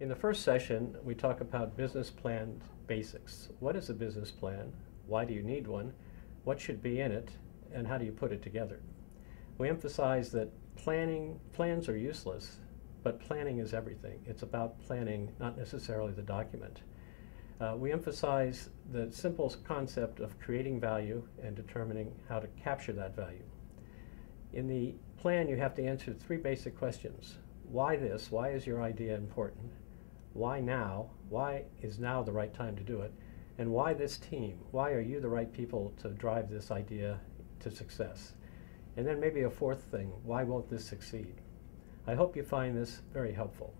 In the first session, we talk about business plan basics. What is a business plan? Why do you need one? What should be in it? And how do you put it together? We emphasize that plans are useless, but planning is everything. It's about planning, not necessarily the document. We emphasize the simple concept of creating value and determining how to capture that value. In the plan, you have to answer three basic questions. Why this? Why is your idea important? Why now? Why is now the right time to do it? And why this team? Why are you the right people to drive this idea to success? And then maybe a fourth thing, why won't this succeed? I hope you find this very helpful.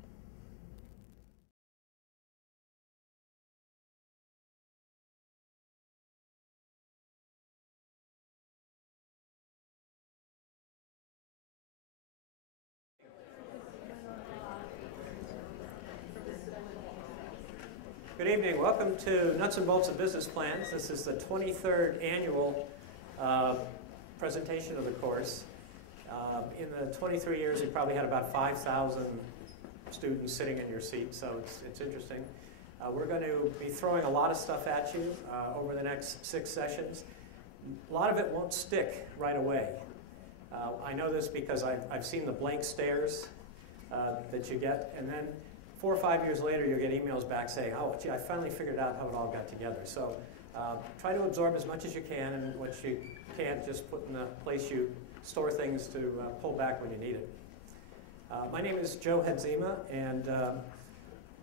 Good evening. Welcome to Nuts and Bolts of Business Plans. This is the 23rd annual presentation of the course. In the 23 years, you probably had about 5,000 students sitting in your seat, so it's interesting. We're going to be throwing a lot of stuff at you over the next 6 sessions. A lot of it won't stick right away. I know this because I've seen the blank stares that you get, and then 4 or 5 years later, you'll get emails back saying, oh, gee, I finally figured out how it all got together. So try to absorb as much as you can, and what you can't, just put in the place you store things to pull back when you need it. My name is Joe Hadzima, and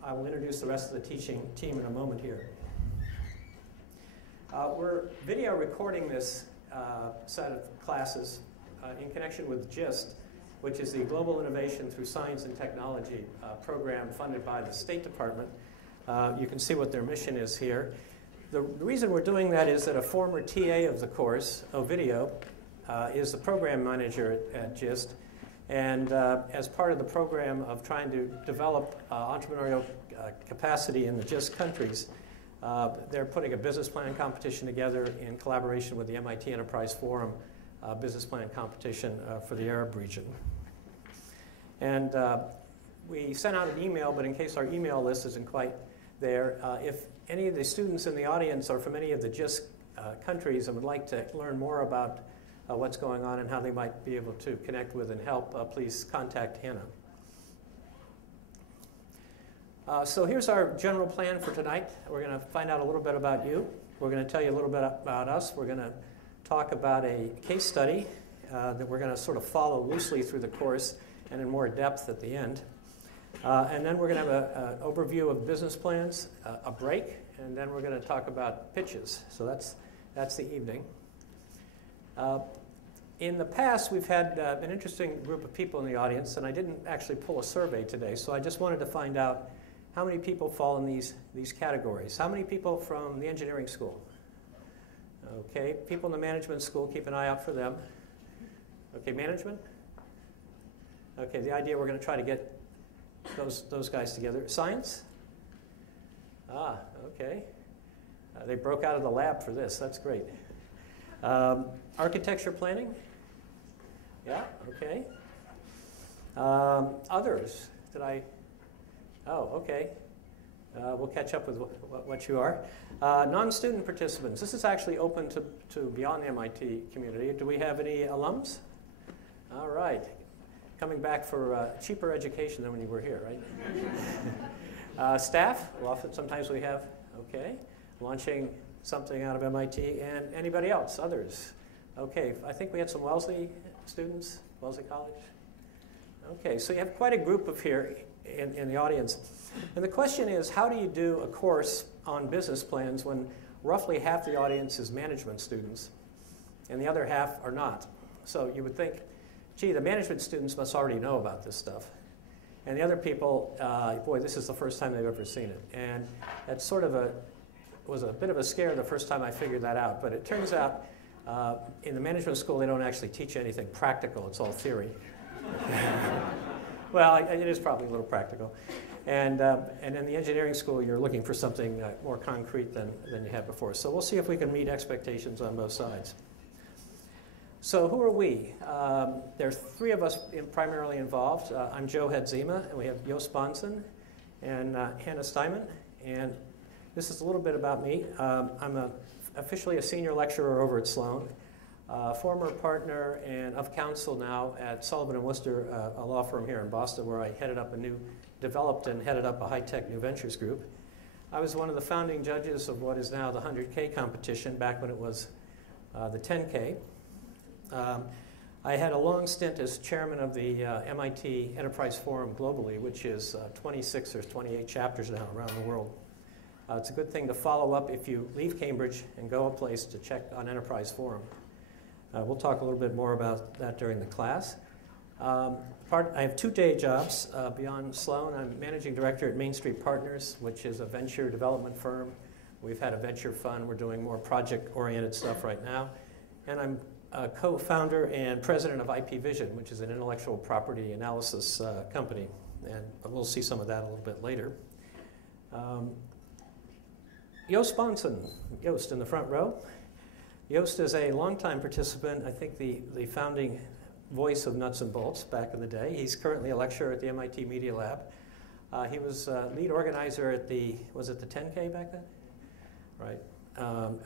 I will introduce the rest of the teaching team in a moment here. We're video recording this set of classes in connection with GIST, which is the Global Innovation Through Science and Technology program funded by the State Department. You can see what their mission is here. The reason we're doing that is that a former TA of the course, Ovidio, is the program manager at GIST. And as part of the program of trying to develop entrepreneurial capacity in the GIST countries, they're putting a business plan competition together in collaboration with the MIT Enterprise Forum business plan competition for the Arab region. And we sent out an email, but in case our email list isn't quite there, if any of the students in the audience are from any of the GIST countries and would like to learn more about what's going on and how they might be able to connect with and help, please contact Hannah. So here's our general plan for tonight. We're going to find out a little bit about you. We're going to tell you a little bit about us. We're going to talk about a case study that we're going to sort of follow loosely through the course and in more depth at the end. And then we're going to have an overview of business plans, a break, and then we're going to talk about pitches. So that's the evening. In the past, we've had an interesting group of people in the audience, and I didn't actually pull a survey today, so I just wanted to find out how many people fall in these categories. How many people from the engineering school? Okay, people in the management school, keep an eye out for them. Okay, management? Okay, the idea, we're going to try to get those guys together. Science? Ah, okay. They broke out of the lab for this. That's great. Architecture planning? Yeah, okay. Others? Oh, okay. We'll catch up with what you are. Non-student participants. This is actually open to beyond the MIT community. Do we have any alums? All right. Coming back for cheaper education than when you were here, right? Staff? Well, sometimes we have. Okay. Launching something out of MIT. And anybody else? Others? Okay. I think we had some Wellesley students. Wellesley College? Okay. So you have quite a group of here in the audience. And the question is, how do you do a course on business plans when roughly half the audience is management students and the other half are not? So you would think, gee, the management students must already know about this stuff. And the other people, boy, this is the first time they've ever seen it. And that's sort of was a bit of a scare the first time I figured that out. But it turns out in the management school, they don't actually teach anything practical. It's all theory. Well, it is probably a little practical. And in the engineering school, you're looking for something more concrete than you had before. So we'll see if we can meet expectations on both sides. So who are we? There are 3 of us primarily involved. I'm Joe Hadzima, and we have Jos Bonson and Hannah Steinman. And this is a little bit about me. I'm officially a senior lecturer over at Sloan, former partner and of counsel now at Sullivan & Worcester, a law firm here in Boston, where I developed and headed up a high-tech new ventures group. I was one of the founding judges of what is now the 100K competition, back when it was the 10K. I had a long stint as chairman of the MIT Enterprise Forum globally, which is 26 or 28 chapters now around the world. It's a good thing to follow up if you leave Cambridge and go a place to check on Enterprise Forum. We'll talk a little bit more about that during the class. I have 2 day jobs beyond Sloan. I'm managing director at Main Street Partners, which is a venture development firm. We've had a venture fund. We're doing more project-oriented stuff right now. And I'm co-founder and president of IP Vision, which is an intellectual property analysis company. And we'll see some of that a little bit later. Joost Bonson, Joost in the front row. Joost is a longtime participant, I think the founding voice of Nuts and Bolts back in the day. He's currently a lecturer at the MIT Media Lab. He was lead organizer at was it the 10K back then? Right,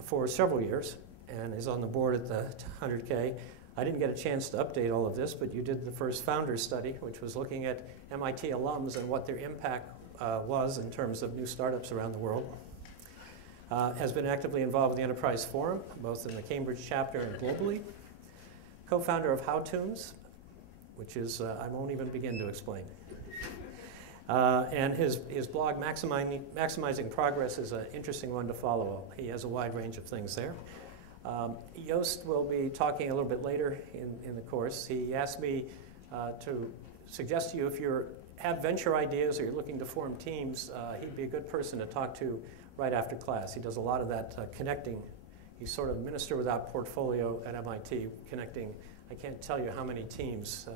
for several years, and is on the board at the 100K. I didn't get a chance to update all of this, but you did the first Founders Study, which was looking at MIT alums and what their impact was in terms of new startups around the world. Has been actively involved with the Enterprise Forum, both in the Cambridge chapter and globally. Co-founder of HowTunes, which is, I won't even begin to explain. And his blog, Maximizing Progress, is an interesting one to follow. He has a wide range of things there. Joost will be talking a little bit later in the course. He asked me to suggest to you, if you have venture ideas or you're looking to form teams, he'd be a good person to talk to right after class. He does a lot of that connecting. He's sort of minister without portfolio at MIT, connecting, I can't tell you how many teams,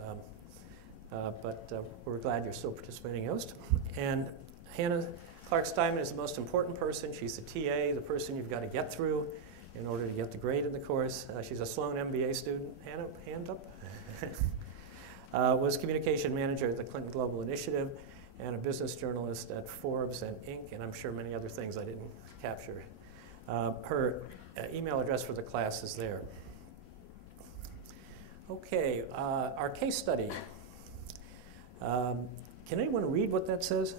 but we're glad you're still participating, Joost. And Hannah Clark-Steinman is the most important person. She's the TA, the person you've got to get through in order to get the grade in the course. She's a Sloan MBA student. Hannah, hand up. Was communication manager at the Clinton Global Initiative and a business journalist at Forbes and Inc., and I'm sure many other things I didn't capture. Her email address for the class is there. Okay, our case study. Can anyone read what that says?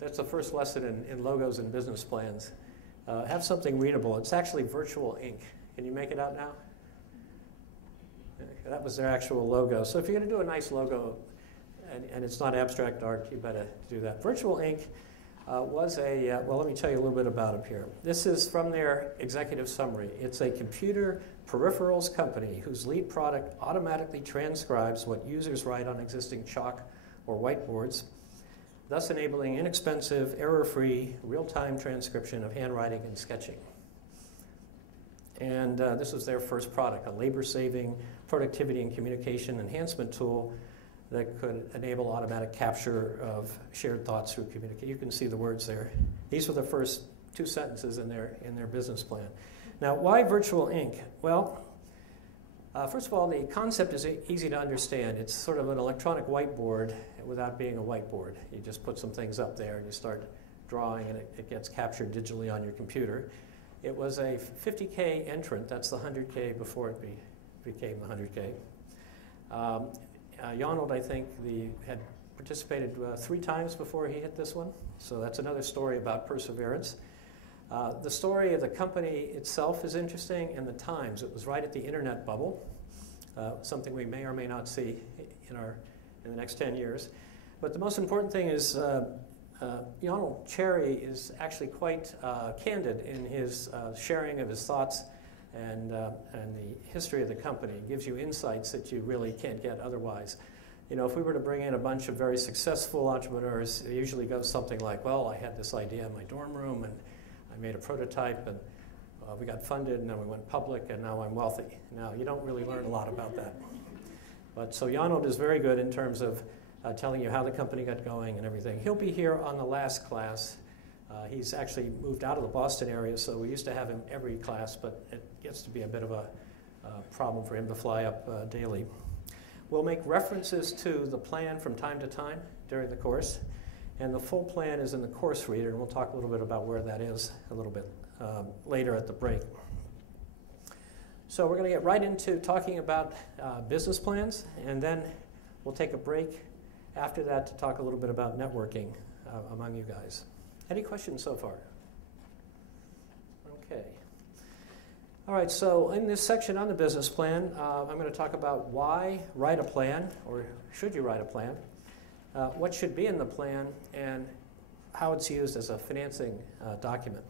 That's the first lesson in logos and business plans. Have something readable. It's actually virtual ink. Can you make it out now? That was their actual logo. So if you're going to do a nice logo, and it's not abstract art, you better do that. Virtual ink was well, let me tell you a little bit about it here. This is from their executive summary. It's a computer peripherals company whose lead product automatically transcribes what users write on existing chalk or whiteboards, thus enabling inexpensive, error-free, real-time transcription of handwriting and sketching. And this was their first product, a labor-saving productivity and communication enhancement tool that could enable automatic capture of shared thoughts through communication. You can see the words there. These were the first 2 sentences in their business plan. Now, why virtual ink? Well, first of all, the concept is easy to understand. It's sort of an electronic whiteboard without being a whiteboard. You just put some things up there and you start drawing, and it gets captured digitally on your computer. It was a 50K entrant. That's the 100K before it became the 100K. Jonald, I think, had participated 3 times before he hit this one. So that's another story about perseverance. The story of the company itself is interesting, and the times. It was right at the internet bubble, something we may or may not see in the next 10 years. But the most important thing is Jonald Cherry is actually quite candid in his sharing of his thoughts and the history of the company. It gives you insights that you really can't get otherwise. You know, if we were to bring in a bunch of very successful entrepreneurs, it usually goes something like, well, I had this idea in my dorm room, and I made a prototype, and we got funded, and then we went public, and now I'm wealthy. Now, you don't really learn a lot about that. But so Jonald is very good in terms of telling you how the company got going and everything. He'll be here on the last class. He's actually moved out of the Boston area, so we used to have him every class, but it gets to be a bit of a problem for him to fly up daily. We'll make references to the plan from time to time during the course, and the full plan is in the course reader, and we'll talk a little bit about where that is a little bit later at the break. So we're going to get right into talking about business plans, and then we'll take a break after that to talk a little bit about networking among you guys. Any questions so far? Okay. All right, so in this section on the business plan, I'm going to talk about why write a plan, or should you write a plan, what should be in the plan, and how it's used as a financing document.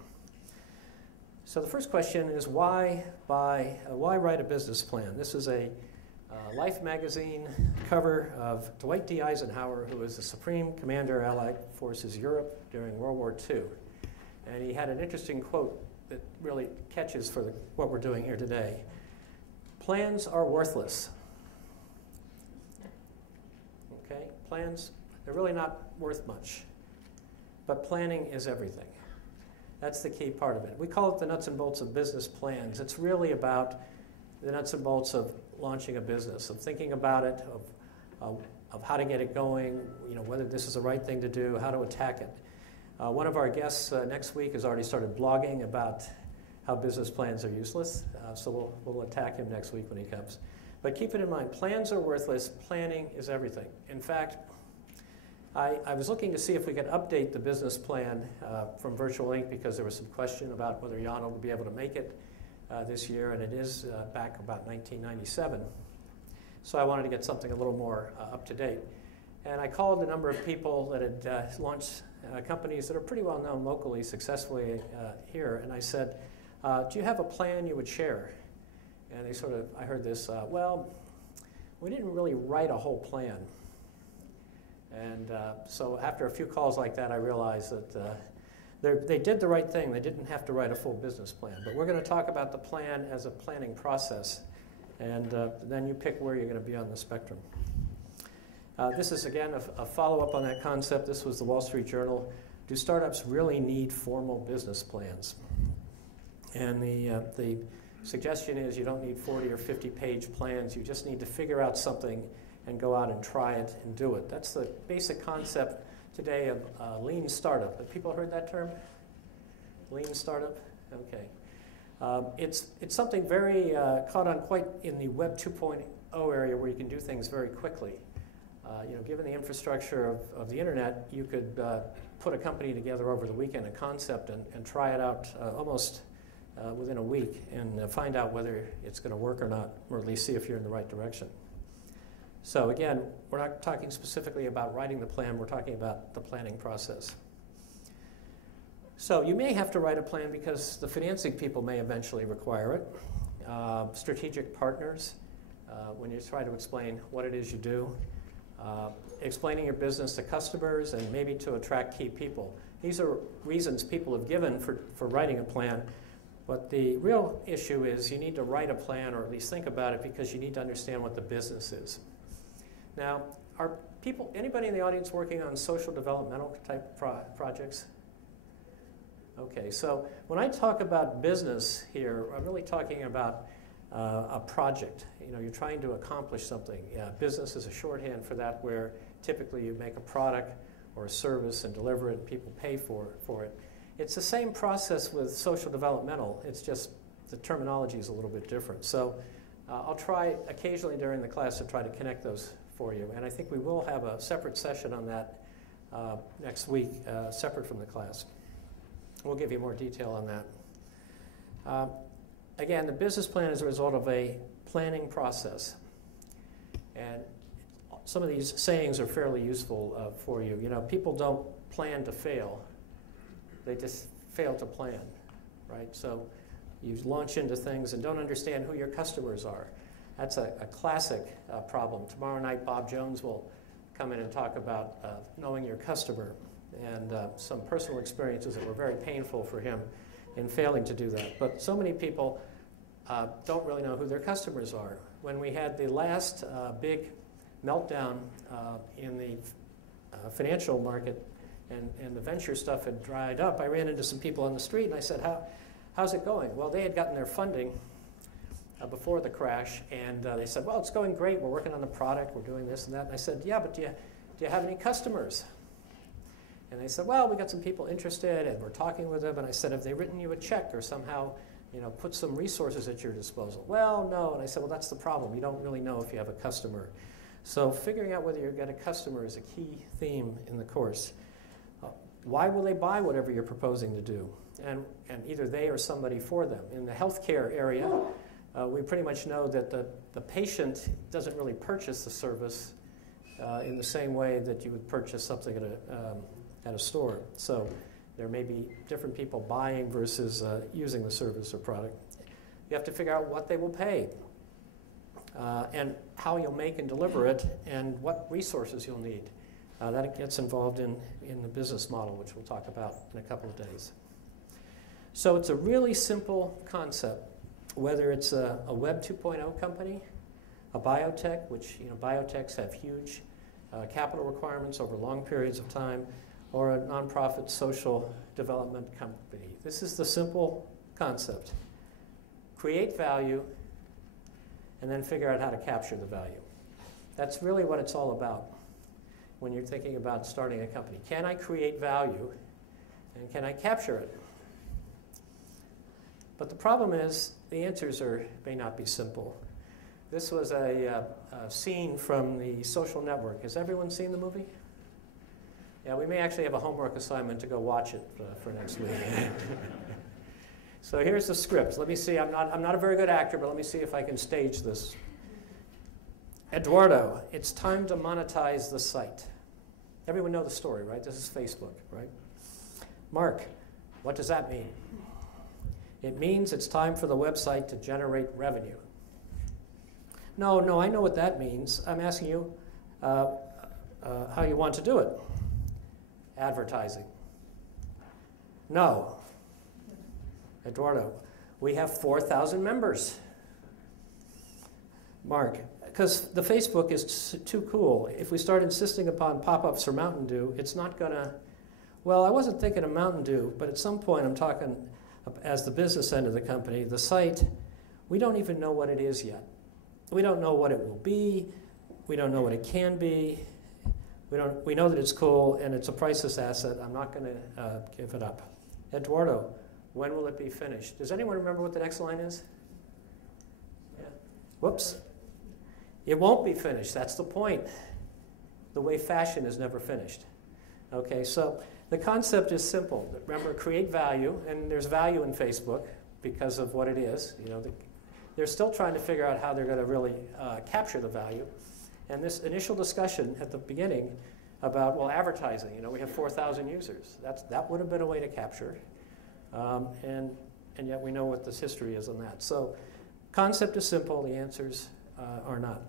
So the first question is why write a business plan? This is a Life magazine cover of Dwight D. Eisenhower, who was the Supreme Commander, Allied Forces Europe during World War II. And he had an interesting quote that really catches for what we're doing here today. Plans are worthless. Okay, plans, they're really not worth much. But planning is everything. That's the key part of it. We call it the nuts and bolts of business plans. It's really about the nuts and bolts of launching a business, of thinking about it, of how to get it going, whether this is the right thing to do, how to attack it. One of our guests next week has already started blogging about how business plans are useless, so we'll attack him next week when he comes. But keep it in mind, plans are worthless, planning is everything. In fact, I was looking to see if we could update the business plan from Virtual Inc. because there was some question about whether Yana would be able to make it this year, and it is back about 1997. So I wanted to get something a little more up to date. And I called a number of people that had launched companies that are pretty well known locally, successfully here, and I said, do you have a plan you would share? And they I heard this, well, we didn't really write a whole plan. And so after a few calls like that, I realized that they did the right thing. They didn't have to write a full business plan. But we're going to talk about the plan as a planning process, and then you pick where you're going to be on the spectrum. This is, again, a follow-up on that concept. This was the Wall Street Journal. Do startups really need formal business plans? And the suggestion is you don't need 40 or 50-page plans. You just need to figure out something and go out and try it and do it. That's the basic concept today of lean startup. Have people heard that term? Lean startup? Okay. It's something very caught on quite in the Web 2.0 area where you can do things very quickly. Given the infrastructure of the internet, you could put a company together over the weekend, a concept, and try it out almost within a week and find out whether it's going to work or not, or at least see if you're in the right direction. So again, we're not talking specifically about writing the plan, we're talking about the planning process. So you may have to write a plan because the financing people may eventually require it. Strategic partners, when you try to explain what it is you do. Explaining your business to customers and maybe to attract key people. These are reasons people have given for writing a plan, but the real issue is you need to write a plan, or at least think about it, because you need to understand what the business is. Now, are anybody in the audience working on social developmental type projects? Okay, so when I talk about business here, I'm really talking about a project. You're trying to accomplish something. Business is a shorthand for that, where typically you make a product or a service and deliver it and people pay for it. It's the same process with social developmental. It's just the terminology is a little bit different. So I'll try occasionally during the class to try to connect those for you. And I think we will have a separate session on that next week, separate from the class. We'll give you more detail on that. Again, the business plan is a result of a planning process. And some of these sayings are fairly useful for you. People don't plan to fail. They just fail to plan, right? So you launch into things and don't understand who your customers are. That's a classic problem. Tomorrow night, Bob Jones will come in and talk about knowing your customer and some personal experiences that were very painful for him in failing to do that. But so many people don't really know who their customers are. When we had the last big meltdown in the financial market and the venture stuff had dried up, I ran into some people on the street and I said, how's it going? Well, they had gotten their funding before the crash, and they said, well, it's going great. We're working on the product. We're doing this and that. And I said, yeah, but do you have any customers? And they said, well, we got some people interested, and we're talking with them. And I said, have they written you a check or somehow, put some resources at your disposal? Well, no. And I said, well, that's the problem. You don't really know if you have a customer. So figuring out whether you've got a customer is a key theme in the course. Why will they buy whatever you're proposing to do? And either they or somebody for them. In the healthcare area, we pretty much know that the patient doesn't really purchase the service in the same way that you would purchase something at a store. So there may be different people buying versus using the service or product. You have to figure out what they will pay, and how you'll make and deliver it, and what resources you'll need. That gets involved in the business model, which we'll talk about in a couple of days. So it's a really simple concept, whether it's a Web 2.0 company, a biotech, which biotechs have huge capital requirements over long periods of time, or a nonprofit social development company. This is the simple concept. Create value, and then figure out how to capture the value. That's really what it's all about when you're thinking about starting a company. Can I create value, and can I capture it? But the problem is, the answers may not be simple. This was a scene from The Social Network. Has everyone seen the movie? Yeah, we may actually have a homework assignment to go watch it for next week. So here's the script. Let me see. I'm not a very good actor, but let me see if I can stage this. Eduardo, it's time to monetize the site. Everyone know the story, right? This is Facebook, right? Mark, what does that mean? It means it's time for the website to generate revenue. No, I know what that means. I'm asking you how you want to do it. Advertising. No. Eduardo, we have 4,000 members. Mark, because the Facebook is too cool. If we start insisting upon pop-ups for Mountain Dew, it's not going to... Well, I wasn't thinking of Mountain Dew, but at some point I'm talking as the business end of the company. The site, we don't even know what it is yet. We don't know what it will be. We don't know what it can be. We know that it's cool and it's a priceless asset. I'm not going to give it up. Eduardo, when will it be finished? Does anyone remember what the next line is? Yeah. Whoops. It won't be finished. That's the point. The way fashion is never finished. Okay, so the concept is simple. Remember, create value, and there's value in Facebook because of what it is. They're still trying to figure out how they're going to really capture the value. And this initial discussion at the beginning about, well, advertising, we have 4,000 users. That would have been a way to capture. And yet we know what this history is on that. So concept is simple, the answers are not.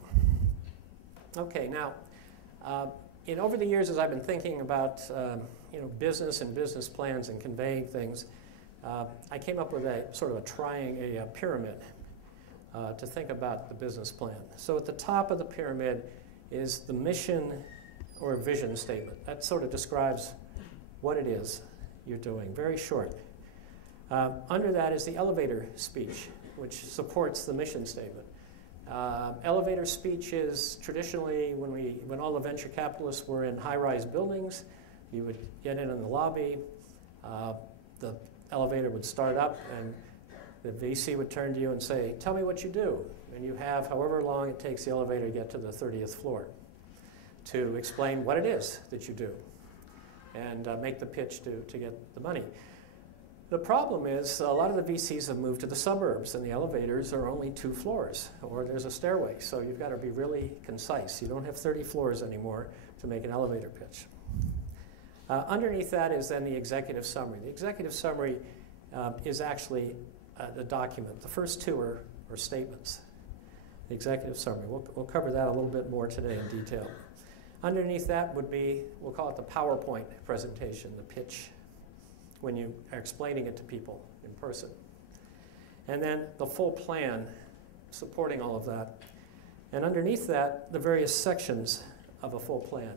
Okay, now, over the years as I've been thinking about business and business plans and conveying things, I came up with a sort of a pyramid to think about the business plan. So at the top of the pyramid is the mission or vision statement. That sort of describes what it is you're doing, very short. Under that is the elevator speech, which supports the mission statement. Elevator speech is traditionally when all the venture capitalists were in high-rise buildings, you would get in the lobby, the elevator would start up, and the VC would turn to you and say, tell me what you do. And you have however long it takes the elevator to get to the 30th floor to explain what it is that you do and make the pitch to get the money. The problem is a lot of the VCs have moved to the suburbs, and the elevators are only 2 floors, or there's a stairway. So you've got to be really concise. You don't have 30 floors anymore to make an elevator pitch. Underneath that is then the executive summary. The executive summary is actually the document. The first 2 are statements. The executive summary. We'll cover that a little bit more today in detail. Underneath that would be, we'll call it the PowerPoint presentation, the pitch, when you are explaining it to people in person. And then the full plan supporting all of that. And underneath that, the various sections of a full plan.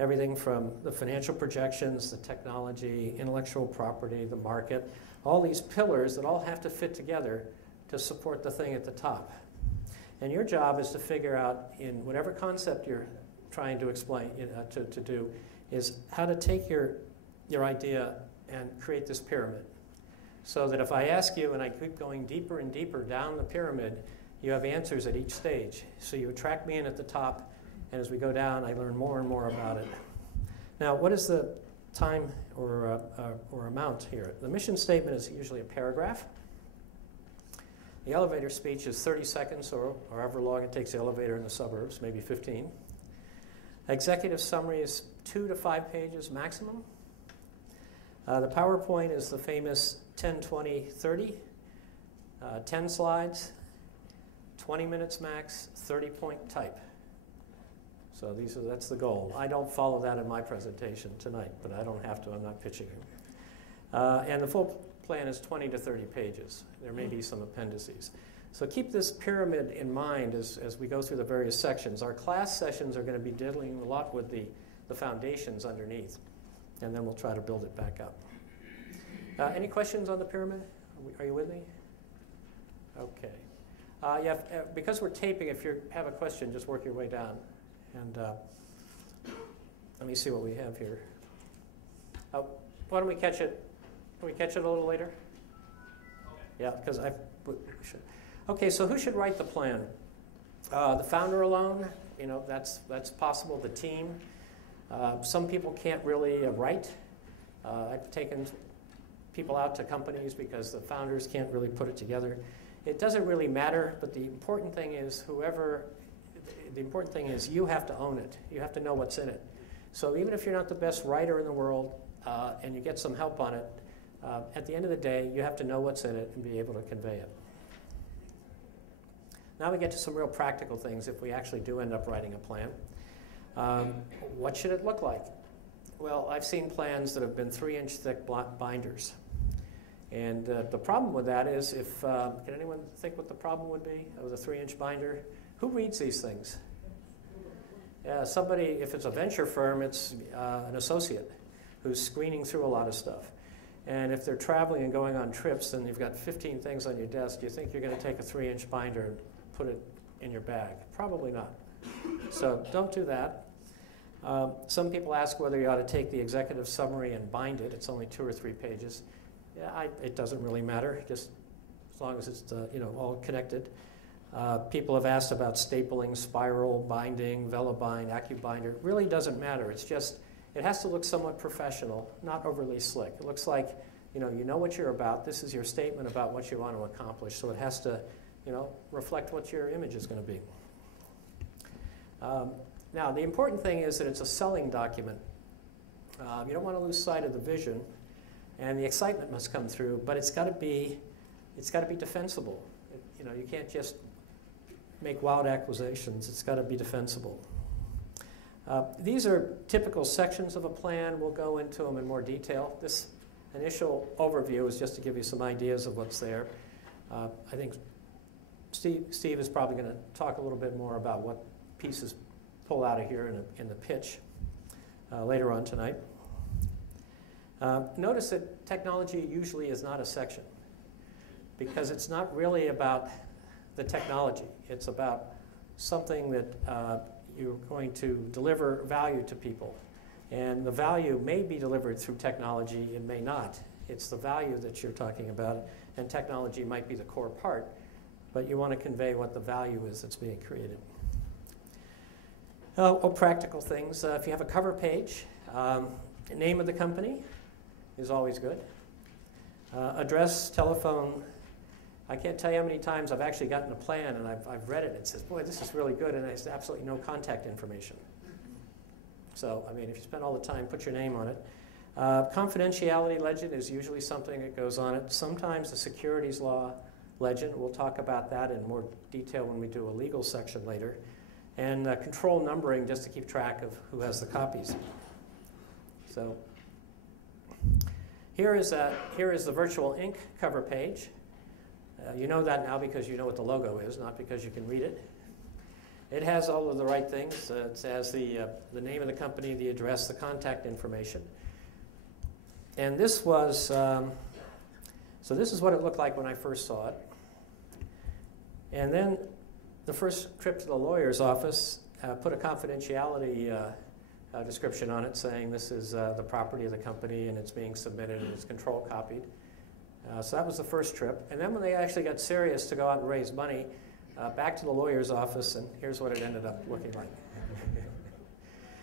Everything from the financial projections, the technology, intellectual property, the market, all these pillars that all have to fit together to support the thing at the top. And your job is to figure out, in whatever concept you're trying to explain, to do, is how to take your idea and create this pyramid. So that if I ask you and I keep going deeper and deeper down the pyramid, you have answers at each stage. So you attract me in at the top, and as we go down, I learn more and more about it. Now, what is the time or amount here? The mission statement is usually a paragraph. The elevator speech is 30 seconds or however long it takes the elevator in the suburbs, maybe 15. Executive summary is 2 to 5 pages maximum. The PowerPoint is the famous 10, 20, 30. 10 slides, 20 minutes max, 30-point type. So that's the goal. I don't follow that in my presentation tonight, but I don't have to. I'm not pitching it. And the full plan is 20 to 30 pages. There may be some appendices. So keep this pyramid in mind as we go through the various sections. Our class sessions are going to be dealing a lot with the foundations underneath, and then we'll try to build it back up. Any questions on the pyramid? Are you with me? Okay. Because we're taping, if you have a question, just work your way down. And let me see what we have here. Why don't we catch it? Can we catch it a little later? Okay. Yeah, because we should. Okay, so who should write the plan? The founder alone, that's possible. The team. Some people can't really write. I've taken people out to companies because the founders can't really put it together. It doesn't really matter, but the important thing is you have to own it. You have to know what's in it. So even if you're not the best writer in the world and you get some help on it, at the end of the day, you have to know what's in it and be able to convey it. Now we get to some real practical things if we actually do end up writing a plan. What should it look like? Well, I've seen plans that have been 3-inch thick binders. And the problem with that is can anyone think what the problem would be with a 3-inch binder? Who reads these things? Yeah, somebody, if it's a venture firm, it's an associate who's screening through a lot of stuff. And if they're traveling and going on trips and you've got 15 things on your desk, do you think you're going to take a 3-inch binder and put it in your bag? Probably not. So don't do that. Some people ask whether you ought to take the executive summary and bind it. It's only 2 or 3 pages. Yeah, it doesn't really matter, just as long as it's all connected. People have asked about stapling, spiral, binding, Velabind, AccuBinder. It really doesn't matter. It's just, it has to look somewhat professional, not overly slick. It looks like, you know what you're about. This is your statement about what you want to accomplish. So it has to, reflect what your image is going to be. Now, the important thing is that it's a selling document. You don't want to lose sight of the vision, and the excitement must come through. But it's got to be defensible. You can't just make wild accusations. It's got to be defensible. These are typical sections of a plan. We'll go into them in more detail. This initial overview is just to give you some ideas of what's there. I think Steve is probably going to talk a little bit more about what pieces pull out of here in the pitch later on tonight. Notice that technology usually is not a section because it's not really about the technology. It's about something that you're going to deliver value to people. And the value may be delivered through technology, it may not. It's the value that you're talking about, and technology might be the core part, but you want to convey what the value is that's being created. Practical things. If you have a cover page, name of the company is always good. Address, telephone. I can't tell you how many times I've actually gotten a plan and I've read it and it says, boy, this is really good, and there's absolutely no contact information. So, if you spend all the time, put your name on it. Confidentiality legend is usually something that goes on it. Sometimes the securities law legend, we'll talk about that in more detail when we do a legal section later. And control numbering just to keep track of who has the copies. So here is the virtual ink cover page. You know that now because you know what the logo is, not because you can read it. It has all of the right things. It has the name of the company, the address, the contact information. And this was, so this is what it looked like when I first saw it. And then the first trip to the lawyer's office, put a confidentiality description on it saying this is the property of the company and it's being submitted and it's control copied. So that was the first trip. And then when they actually got serious to go out and raise money, back to the lawyer's office, and here's what it ended up looking like.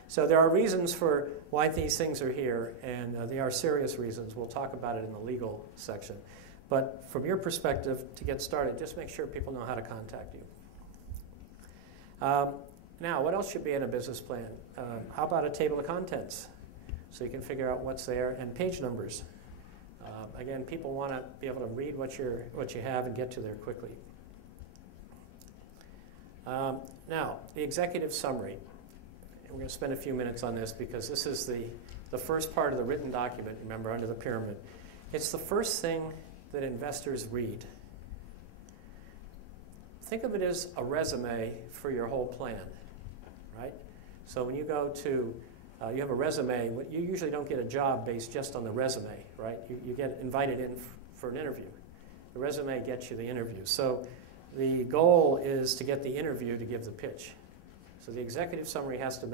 So there are reasons for why these things are here, and they are serious reasons. We'll talk about it in the legal section. But from your perspective, to get started, just make sure people know how to contact you. Now, what else should be in a business plan? How about a table of contents? So you can figure out what's there, and page numbers. Again, people want to be able to read what you have and get to there quickly. Now, the executive summary. And we're going to spend a few minutes on this because this is the first part of the written document, remember, under the pyramid. It's the first thing that investors read. Think of it as a resume for your whole plan, right? So when you go to, you have a resume, you usually don't get a job based just on the resume, right? You get invited in for an interview. The resume gets you the interview. So the goal is to get the interview to give the pitch. So the executive summary has to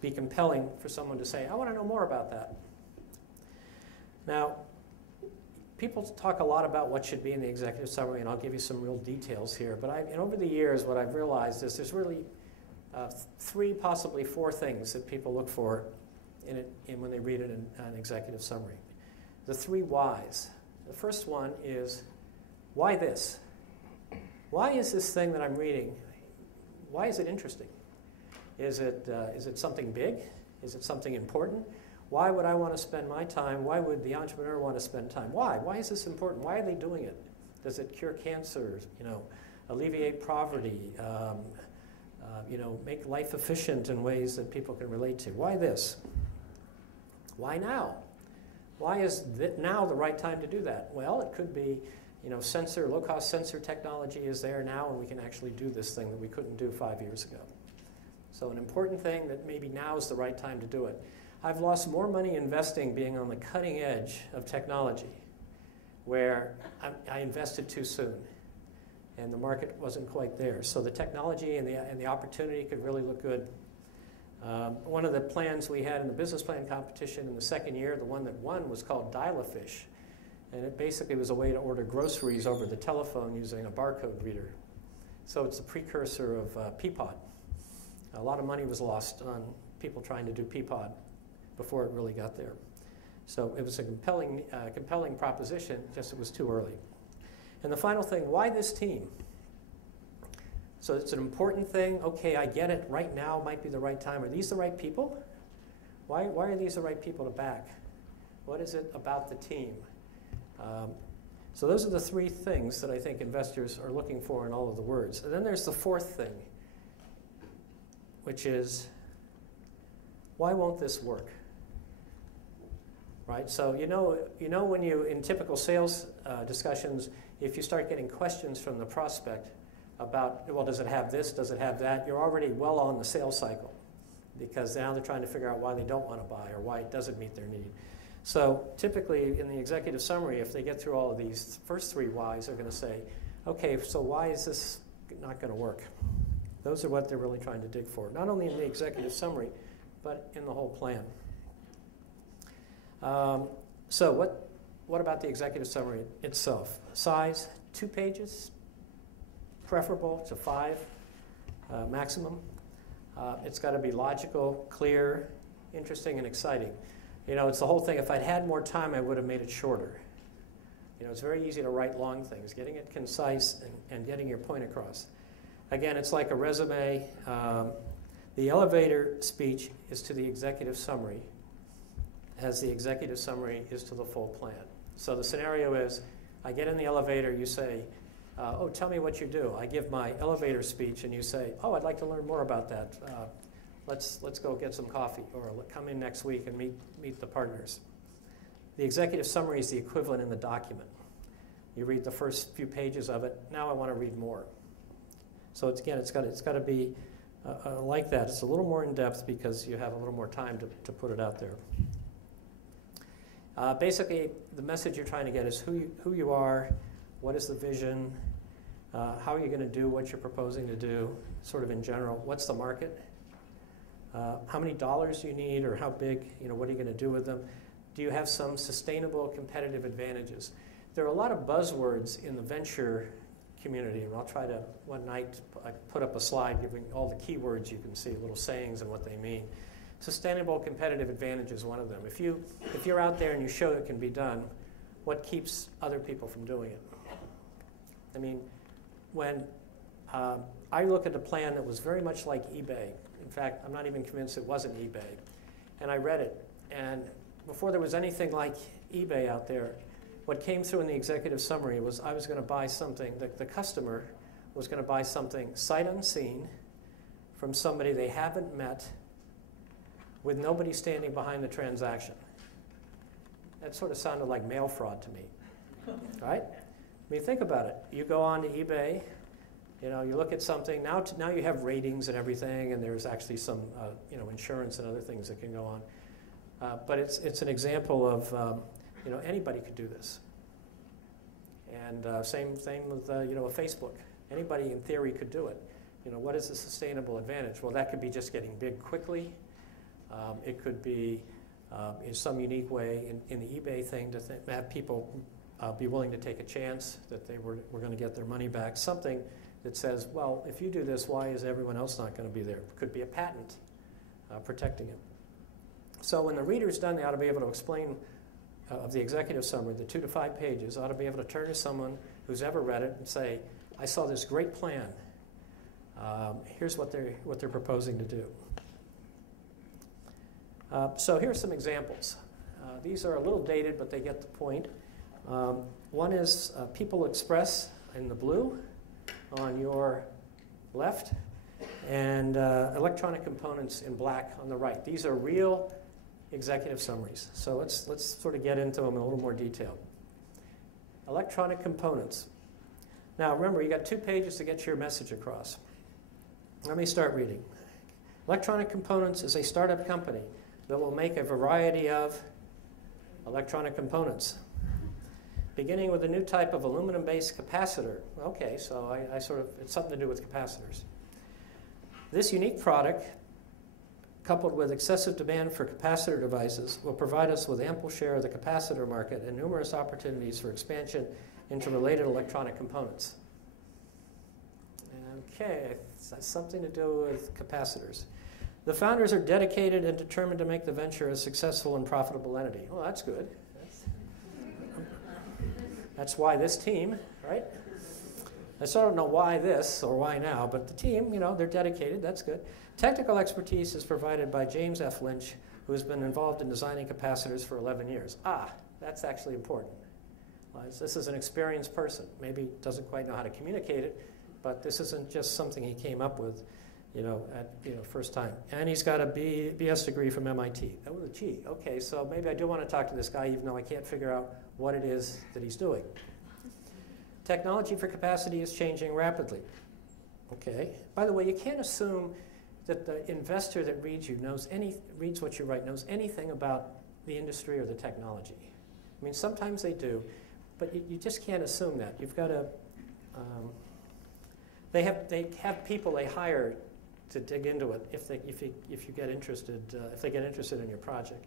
be compelling for someone to say, I want to know more about that. Now, people talk a lot about what should be in the executive summary, and I'll give you some real details here. But over the years, what I've realized is there's really 3, possibly 4 things that people look for when they read it in an executive summary. The 3 whys. The first one is, why this? Why is this thing that I'm reading, why is it interesting? Is it something big? Is it something important? Why would I want to spend my time? Why would the entrepreneur want to spend time? Why? Why is this important? Why are they doing it? Does it cure cancer? Alleviate poverty? Make life efficient in ways that people can relate to? Why this? Why now? Why is now the right time to do that? Well, it could be, low-cost sensor technology is there now, and we can actually do this thing that we couldn't do 5 years ago. So an important thing that maybe now is the right time to do it. I've lost more money investing being on the cutting edge of technology, where I invested too soon, and the market wasn't quite there. So the technology and the opportunity could really look good. One of the plans we had in the business plan competition in the second year, the one that won, was called Dial-A-Fish. And it basically was a way to order groceries over the telephone using a barcode reader. So it's a precursor of Peapod. A lot of money was lost on people trying to do Peapod before it really got there. So it was a compelling proposition, just it was too early. And the final thing, why this team? So it's an important thing. Okay, I get it. Right now might be the right time. Are these the right people? Why are these the right people to back? What is it about the team? So those are the 3 things that I think investors are looking for in all of the words. And then there's the 4th thing, which is, why won't this work? Right? So when in typical sales discussions, if you start getting questions from the prospect about, well, does it have this, does it have that, you're already well on the sales cycle, because now they're trying to figure out why they don't want to buy or why it doesn't meet their need. So typically in the executive summary, if they get through all of these first 3 whys, they're going to say, okay, so why is this not going to work? Those are what they're really trying to dig for, not only in the executive summary, but in the whole plan. So what about the executive summary itself? Size, 2 pages, preferable to 5 maximum. It's got to be logical, clear, interesting, and exciting. It's the whole thing. If I'd had more time, I would have made it shorter. It's very easy to write long things. Getting it concise and getting your point across. Again, it's like a resume. The elevator speech is to the executive summary, as the executive summary is to the full plan. So the scenario is, I get in the elevator, you say, oh, tell me what you do. I give my elevator speech, and you say, oh, I'd like to learn more about that. Let's go get some coffee, or come in next week and meet the partners. The executive summary is the equivalent in the document. You read the first few pages of it. Now I want to read more. So it's got to be like that. It's a little more in depth because you have a little more time to put it out there. Basically, the message you're trying to get is who you are, what is the vision, How are you going to do what you're proposing to do, sort of in general? What's the market? How many dollars do you need, or how big, what are you going to do with them? Do you have some sustainable competitive advantages? There are a lot of buzzwords in the venture community, and I'll try to, one night, I put up a slide giving all the keywords you can see, little sayings and what they mean. Sustainable competitive advantage is one of them. If you're out there and you show it can be done, what keeps other people from doing it? I mean, when I look at a plan that was very much like eBay, in fact, I'm not even convinced it wasn't eBay, and I read it, and before there was anything like eBay out there, what came through in the executive summary was I was going to buy something, the customer was going to buy something sight unseen from somebody they haven't met with nobody standing behind the transaction. That sort of sounded like mail fraud to me, right? I mean, think about it. You go on to eBay, you look at something. Now you have ratings and everything, and there's actually some, insurance and other things that can go on. But it's an example of, anybody could do this. And same with, a Facebook. Anybody in theory could do it. What is the sustainable advantage? Well, that could be just getting big quickly. It could be in some unique way in the eBay thing to have people be willing to take a chance that they were going to get their money back. Something that says, well, if you do this, why is everyone else not going to be there? It could be a patent protecting it. So when the reader's done, they ought to be able to explain of the executive summary, the 2 to 5 pages, ought to be able to turn to someone who's ever read it and say, I saw this great plan. Here's what they're proposing to do. So here's some examples. These are a little dated, but they get the point. One is People Express in the blue on your left, and electronic components in black on the right. These are real executive summaries. So let's sort of get into them in a little more detail. Electronic components. Now remember, you got 2 pages to get your message across. Let me start reading. Electronic Components is a startup company that will make a variety of electronic components, beginning with a new type of aluminum-based capacitor. Okay, so it's something to do with capacitors. This unique product, coupled with excessive demand for capacitor devices, will provide us with ample share of the capacitor market and numerous opportunities for expansion into related electronic components. Okay, that's something to do with capacitors. The founders are dedicated and determined to make the venture a successful and profitable entity. Well, that's good. That's why this team, right? I still don't know why this or why now, but the team, they're dedicated. That's good. Technical expertise is provided by James F. Lynch, who has been involved in designing capacitors for 11 years. That's actually important. This is an experienced person. Maybe doesn't quite know how to communicate it, but this isn't just something he came up with, first time. And he's got a BS degree from MIT. Oh, the G. Okay, so maybe I do want to talk to this guy, even though I can't figure out what it is that he's doing. Technology for capacity is changing rapidly. Okay. By the way, you can't assume that the investor that reads reads what you write, knows anything about the industry or the technology. I mean, sometimes they do, but you just can't assume that. You've got to. They have people they hire to dig into it if you get interested if they get interested in your project.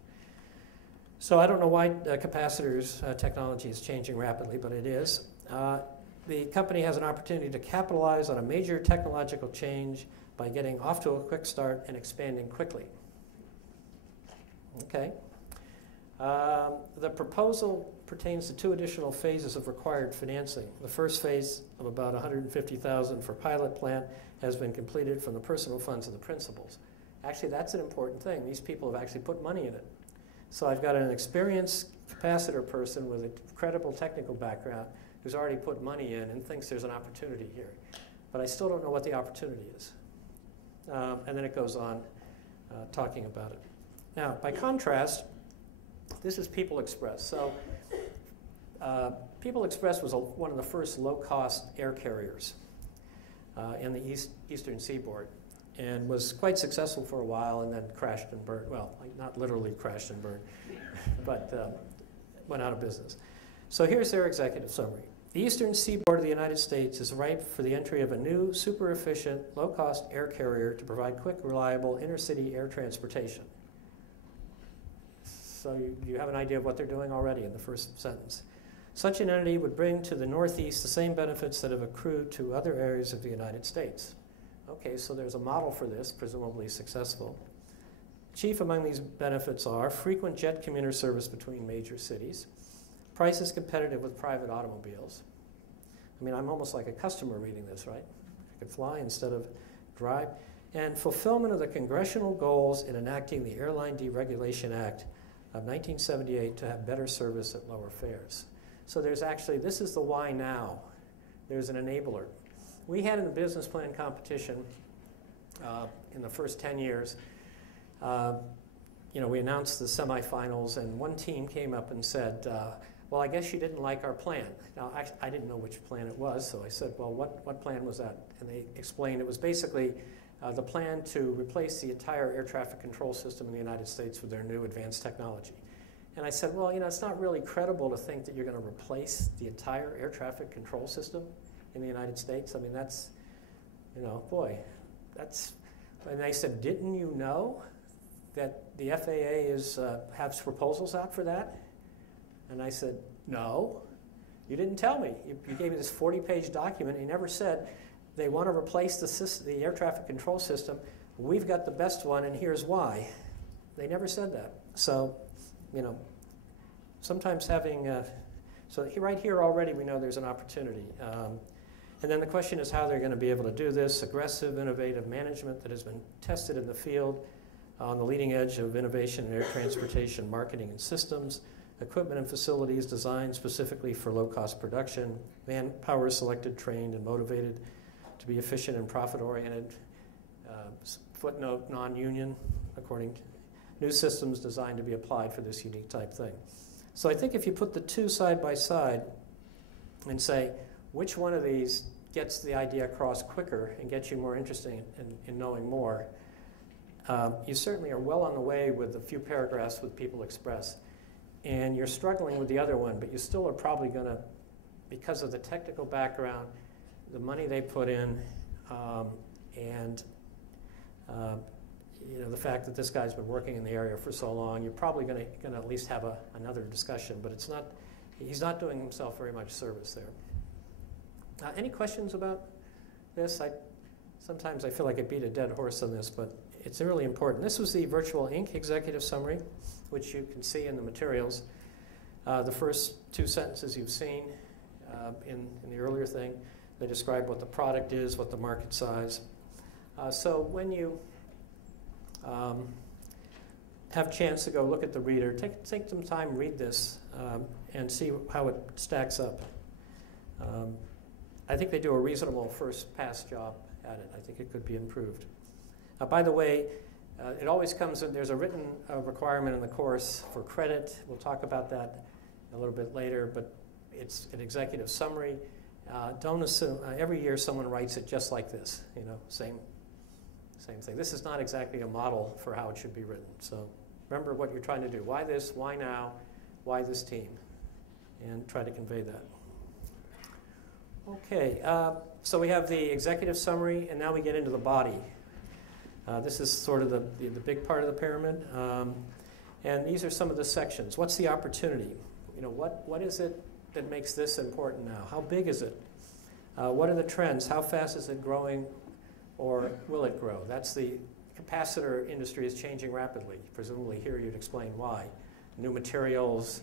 So I don't know why capacitors technology is changing rapidly, but it is. The company has an opportunity to capitalize on a major technological change by getting off to a quick start and expanding quickly. Okay. The proposal pertains to 2 additional phases of required financing. The first phase of about $150,000 for pilot plant has been completed from the personal funds of the principals. Actually, that's an important thing. These people have actually put money in it. So I've got an experienced capacitor person with a credible technical background who's already put money in and thinks there's an opportunity here. But I still don't know what the opportunity is. And then it goes on talking about it. Now, by contrast, this is People Express. So People Express was one of the first low-cost air carriers in the eastern seaboard, and was quite successful for a while and then crashed and burned. Well, not literally crashed and burned, but went out of business. So here's their executive summary. The eastern seaboard of the United States is ripe for the entry of a new, super efficient, low-cost air carrier to provide quick, reliable intercity air transportation. So you have an idea of what they're doing already in the first sentence. Such an entity would bring to the Northeast the same benefits that have accrued to other areas of the United States. Okay, so there's a model for this, presumably successful. Chief among these benefits are frequent jet commuter service between major cities, prices competitive with private automobiles. I mean, I'm almost like a customer reading this, right? I could fly instead of drive. And fulfillment of the congressional goals in enacting the Airline Deregulation Act of 1978 to have better service at lower fares. So there's actually, this is the why now. There's an enabler. We had in the business plan competition in the first 10 years, we announced the semifinals, and one team came up and said, well, I guess you didn't like our plan. Now, I didn't know which plan it was, so I said, well, what plan was that? And they explained it was basically the plan to replace the entire air traffic control system in the United States with their new advanced technology. And I said, well, it's not really credible to think that you're going to replace the entire air traffic control system in the United States. I mean, that's, boy, that's, and they said, didn't you know that the FAA has proposals out for that? And I said, no, you didn't tell me. You gave me this 40-page document, and you never said they want to replace the air traffic control system. We've got the best one, and here's why. They never said that. So, sometimes having, right here already we know there's an opportunity. And then the question is how they're going to be able to do this. Aggressive, innovative management that has been tested in the field on the leading edge of innovation in air transportation, marketing, and systems. Equipment and facilities designed specifically for low-cost production. Manpower selected, trained, and motivated to be efficient and profit-oriented. Footnote, non-union, according to new systems designed to be applied for this unique type thing. So I think if you put the two side by side and say, which one of these gets the idea across quicker and gets you more interested in knowing more, you certainly are well on the way with a few paragraphs with People Express. And you're struggling with the other one, but you still are probably going to, because of the technical background, the money they put in, and the fact that this guy's been working in the area for so long, you're probably going to at least have another discussion, but he's not doing himself very much service there. Any questions about this? Sometimes I feel like I beat a dead horse on this, but it's really important. This was the Virtual Inc. Executive Summary, which you can see in the materials. The first two sentences you've seen in the earlier thing, they describe what the product is, what the market size. So when you have a chance to go look at the reader, take some time, read this, and see how it stacks up. I think they do a reasonable first pass job at it. I think it could be improved. By the way, it always comes in, there's a written requirement in the course for credit. We'll talk about that a little bit later, but it's an executive summary. Don't assume, every year someone writes it just like this, same thing. This is not exactly a model for how it should be written. So remember what you're trying to do. Why this, why now, why this team? And try to convey that. Okay, so we have the executive summary, and now we get into the body. This is sort of the big part of the pyramid. And these are some of the sections. What's the opportunity? What is it that makes this important now? How big is it? What are the trends? How fast is it growing, or will it grow? That's the capacitor industry is changing rapidly. Presumably here you'd explain why. New materials,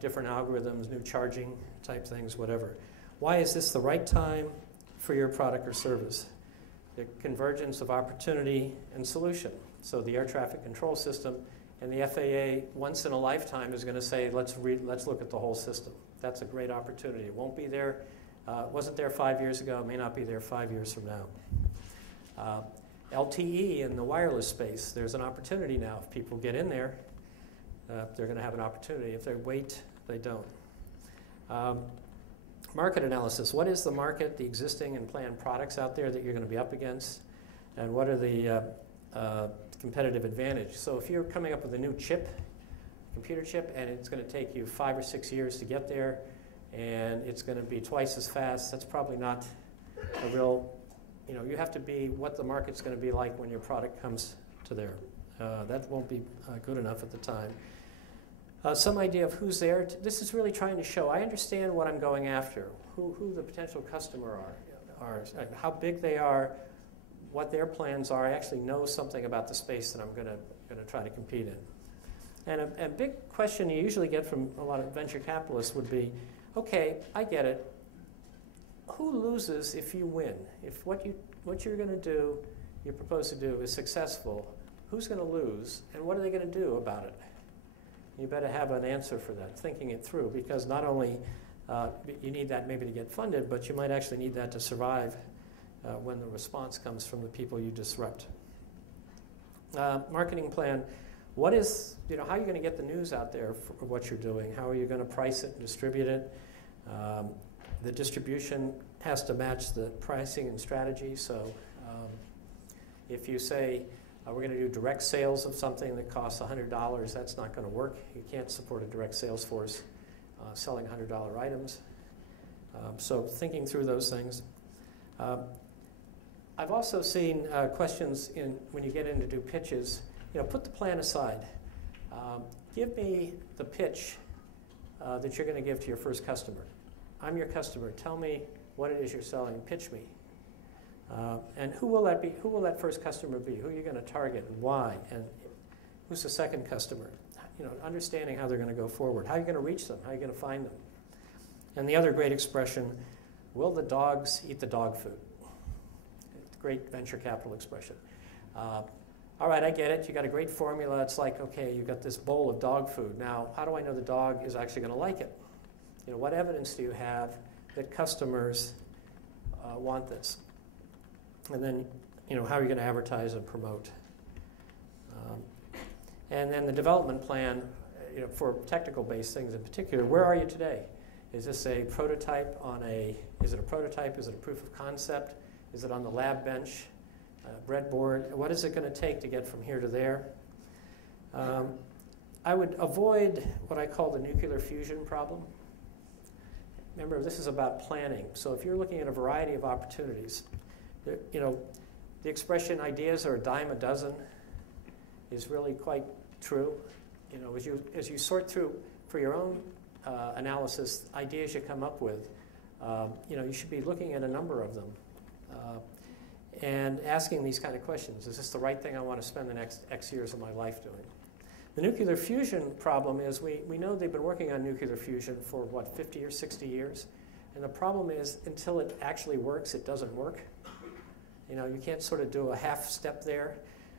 different algorithms, new charging type things, whatever. Why is this the right time for your product or service? The convergence of opportunity and solution. So the air traffic control system and the FAA once in a lifetime is going to say, let's look at the whole system. That's a great opportunity. It won't be there. It wasn't there 5 years ago. It may not be there 5 years from now. LTE in the wireless space, there's an opportunity now. If people get in there, they're going to have an opportunity. If they wait, they don't. Market analysis. What is the market, the existing and planned products out there that you're going to be up against? And what are the competitive advantage? So if you're coming up with a new chip, computer chip, and it's going to take you 5 or 6 years to get there, and it's going to be twice as fast. That's probably not a real, you have to be what the market's going to be like when your product comes to there. That won't be good enough at the time. Some idea of who's there. This is really trying to show, I understand what I'm going after, who the potential customer are, how big they are, what their plans are. I actually know something about the space that I'm going to try to compete in. And a big question you usually get from a lot of venture capitalists would be, okay, I get it. Who loses if you win? If what you're going to do, you propose to do, is successful, who's going to lose, and what are they going to do about it? You better have an answer for that, thinking it through, because not only you need that maybe to get funded, but you might actually need that to survive when the response comes from the people you disrupt. Marketing plan. What is, how are you going to get the news out there for what you're doing? How are you going to price it and distribute it? The distribution has to match the pricing and strategy. So if you say, we're going to do direct sales of something that costs $100, that's not going to work. You can't support a direct sales force selling $100 items. So thinking through those things. I've also seen questions when you get in to do pitches, put the plan aside. Give me the pitch that you're going to give to your first customer. I'm your customer. Tell me what it is you're selling. Pitch me. And who will that be? Who will that first customer be? Who are you going to target and why? And who's the second customer? Understanding how they're going to go forward. How are you going to reach them? How are you going to find them? And the other great expression, will the dogs eat the dog food? Great venture capital expression. All right, I get it. You got a great formula. It's like, okay, you got this bowl of dog food. Now, how do I know the dog is actually going to like it? What evidence do you have that customers want this? And then, how are you going to advertise and promote? And then the development plan, for technical-based things in particular, where are you today? Is this a prototype is it a prototype? Is it a proof of concept? Is it on the lab bench, breadboard? What is it going to take to get from here to there? I would avoid what I call the nuclear fusion problem. Remember, this is about planning. So if you're looking at a variety of opportunities, the expression ideas are a dime a dozen is really quite true. As you sort through for your own analysis, ideas you come up with, you should be looking at a number of them and asking these kind of questions. Is this the right thing I want to spend the next X years of my life doing? The nuclear fusion problem is we know they've been working on nuclear fusion for, 50 or 60 years? And the problem is until it actually works, it doesn't work. You can't sort of do a half step there.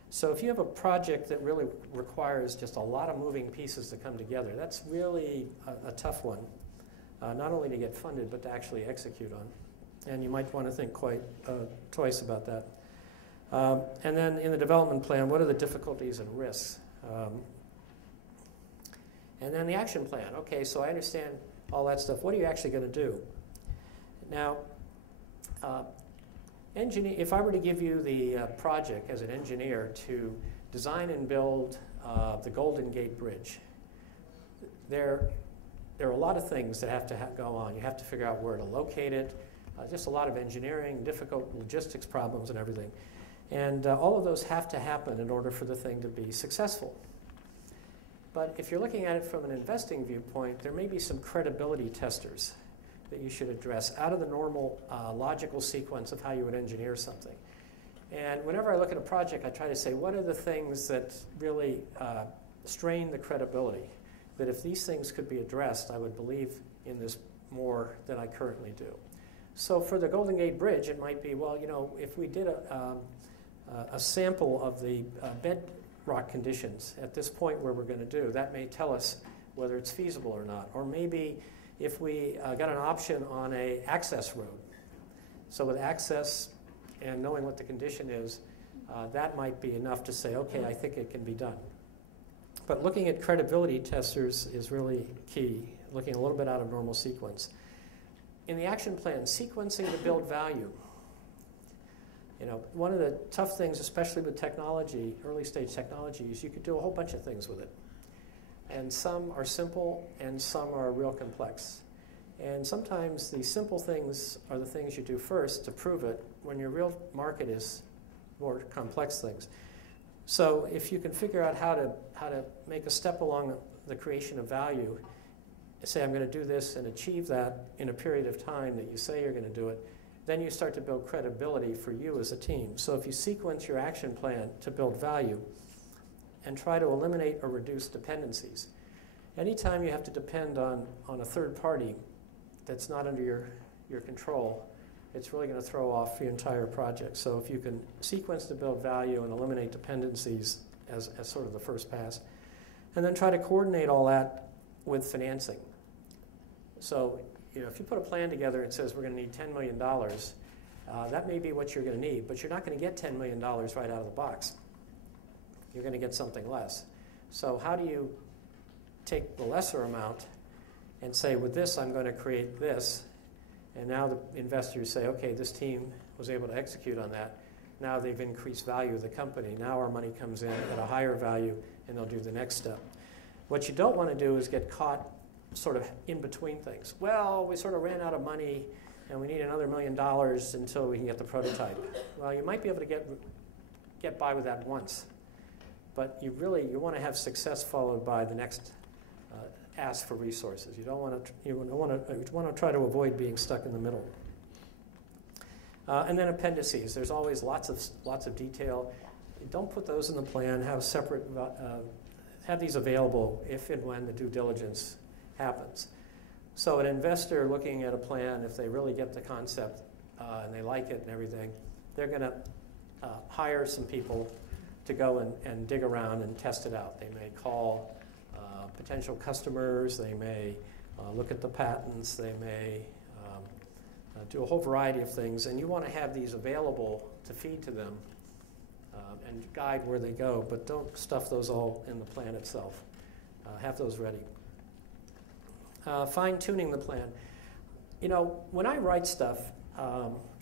So if you have a project that really requires just a lot of moving pieces to come together, that's really a tough one, not only to get funded, but to actually execute on. And you might want to think quite twice about that. And then in the development plan, what are the difficulties and risks? And then the action plan. Okay, so I understand all that stuff. What are you actually going to do? Now, if I were to give you the project as an engineer to design and build the Golden Gate Bridge, there are a lot of things that have to go on. You have to figure out where to locate it, just a lot of engineering, difficult logistics problems and everything. And all of those have to happen in order for the thing to be successful. But if you're looking at it from an investing viewpoint, there may be some credibility testers that you should address out of the normal logical sequence of how you would engineer something. And whenever I look at a project, I try to say, what are the things that really strain the credibility? That if these things could be addressed, I would believe in this more than I currently do. So for the Golden Gate Bridge, it might be, well, if we did a sample of the bedrock conditions at this point where we're going to do, that may tell us whether it's feasible or not. Or maybe if we got an option on an access road. So with access and knowing what the condition is, that might be enough to say, okay, I think it can be done. But looking at credibility testers is really key, looking a little bit out of normal sequence. In the action plan, sequencing to build value. One of the tough things, especially with technology, early stage technology, is you could do a whole bunch of things with it. And some are simple and some are real complex. And sometimes the simple things are the things you do first to prove it when your real market is more complex things. So if you can figure out how to make a step along the creation of value, say I'm going to do this and achieve that in a period of time that you say you're going to do it, then you start to build credibility for you as a team. So if you sequence your action plan to build value and try to eliminate or reduce dependencies, anytime you have to depend on a third party that's not under your control, it's really going to throw off your entire project. So if you can sequence to build value and eliminate dependencies as sort of the first pass, and then try to coordinate all that with financing. So if you put a plan together and says we're going to need $10 million, that may be what you're going to need, but you're not going to get $10 million right out of the box. You're going to get something less. So how do you take the lesser amount and say, with this, I'm going to create this, and now the investors say, okay, this team was able to execute on that. Now they've increased value of the company. Now our money comes in at a higher value, and they'll do the next step. What you don't want to do is get caught sort of in between things. Well, we sort of ran out of money, and we need another $1 million until we can get the prototype. Well, you might be able to get by with that once, but you want to have success followed by the next ask for resources. You want to try to avoid being stuck in the middle. And then appendices. There's always lots of detail. Don't put those in the plan. Have separate. Have these available if and when the due diligence happens. So an investor looking at a plan, if they really get the concept and they like it and everything, they're going to hire some people to go and dig around and test it out. They may call potential customers, they may look at the patents, they may do a whole variety of things, and you want to have these available to feed to them and guide where they go, but don't stuff those all in the plan itself. Have those ready. Fine-tuning the plan. When I write stuff,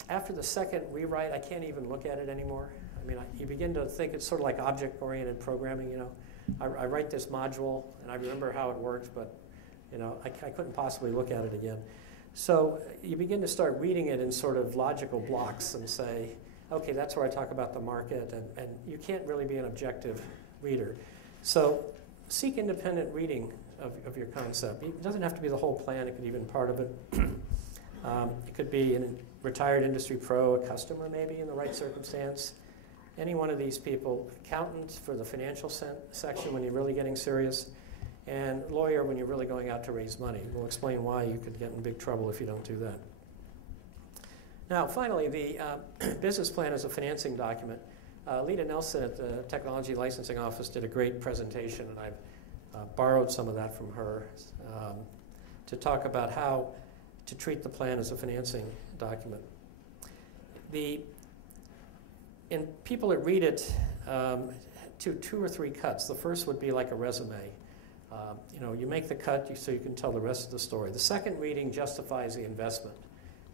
after the second rewrite, I can't even look at it anymore. I mean, you begin to think it's sort of like object-oriented programming, I write this module, and I remember how it worked, but I couldn't possibly look at it again. So you begin to start reading it in sort of logical blocks and say, okay, that's where I talk about the market, and you can't really be an objective reader. So seek independent reading of your concept. It doesn't have to be the whole plan, it could even be part of it. It could be a retired industry pro, a customer maybe in the right circumstance. Any one of these people, accountant for the financial section when you're really getting serious, and lawyer when you're really going out to raise money. We'll explain why you could get in big trouble if you don't do that. Now, finally, the business plan is a financing document. Lita Nelson at the Technology Licensing Office did a great presentation, and I've borrowed some of that from her to talk about how to treat the plan as a financing document. And people that read it to 2 or 3 cuts. The first would be like a resume. You make the cut so you can tell the rest of the story. The second reading justifies the investment.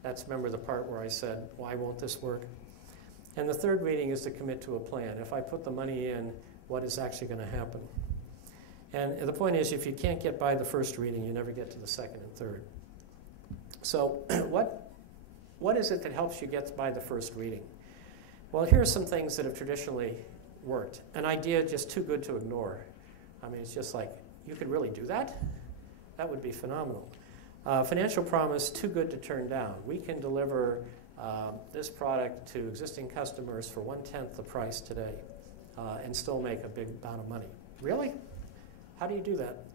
That's, remember the part where I said, why won't this work? And the third reading is to commit to a plan. If I put the money in, what is actually going to happen? And the point is, if you can't get by the first reading, you never get to the second and third. So what is it that helps you get by the first reading? Well, here are some things that have traditionally worked. An idea just too good to ignore. I mean, it's just like, you could really do that? That would be phenomenal. Financial promise, too good to turn down. We can deliver this product to existing customers for 1/10 the price today and still make a big amount of money. Really? How do you do that?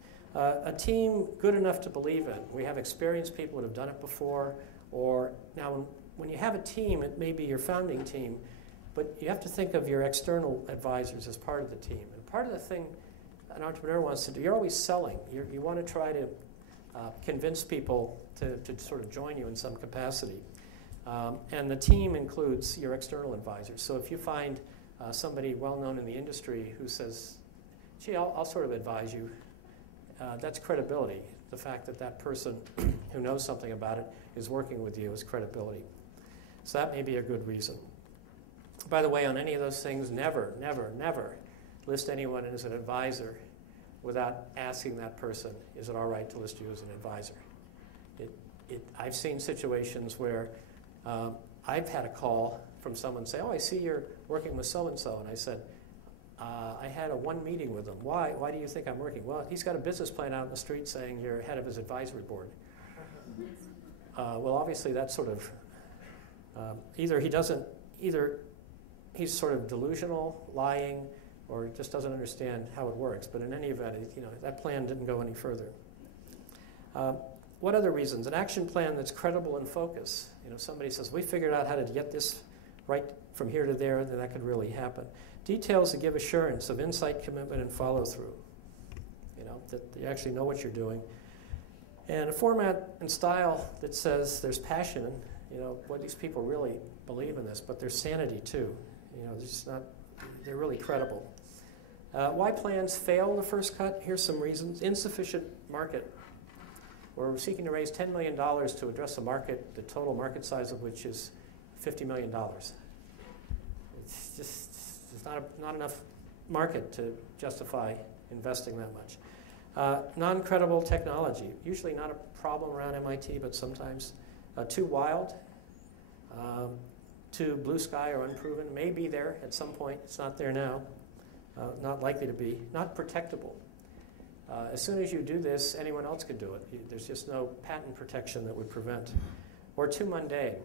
A team good enough to believe in. We have experienced people that have done it before, or now when you have a team, it may be your founding team, but you have to think of your external advisors as part of the team. And part of the thing an entrepreneur wants to do, you're always selling. You want to try to convince people to sort of join you in some capacity. And the team includes your external advisors. So if you find somebody well-known in the industry who says, gee, I'll sort of advise you, that's credibility. The fact that that person who knows something about it is working with you is credibility. So that may be a good reason. By the way, on any of those things, never, never, never list anyone as an advisor without asking that person, is it all right to list you as an advisor? I've seen situations where I've had a call from someone say, oh, I see you're working with so-and-so. And I said, I had one meeting with him. Why do you think I'm working? Well, he's got a business plan out in the street saying you're head of his advisory board. Well, obviously that's sort of, either he's sort of delusional, lying, or just doesn't understand how it works. But in any event, that plan didn't go any further. What other reasons? An action plan that's credible and focused. Somebody says, we figured out how to get this right from here to there, then that could really happen. Details that give assurance of insight, commitment, and follow-through. That you actually know what you're doing. And a format and style that says there's passion, what these people really believe in this, but there's sanity too. They're really credible. Why plans fail the first cut? Here's some reasons. Insufficient market. We're seeking to raise $10 million to address a market, the total market size of which is $50 million. It's not enough market to justify investing that much. Non-credible technology, usually not a problem around MIT, but sometimes. Too wild, too blue sky or unproven, may be there at some point, it's not there now, not likely to be. Not protectable. As soon as you do this, anyone else could do it. There's just no patent protection that would prevent. Or too mundane.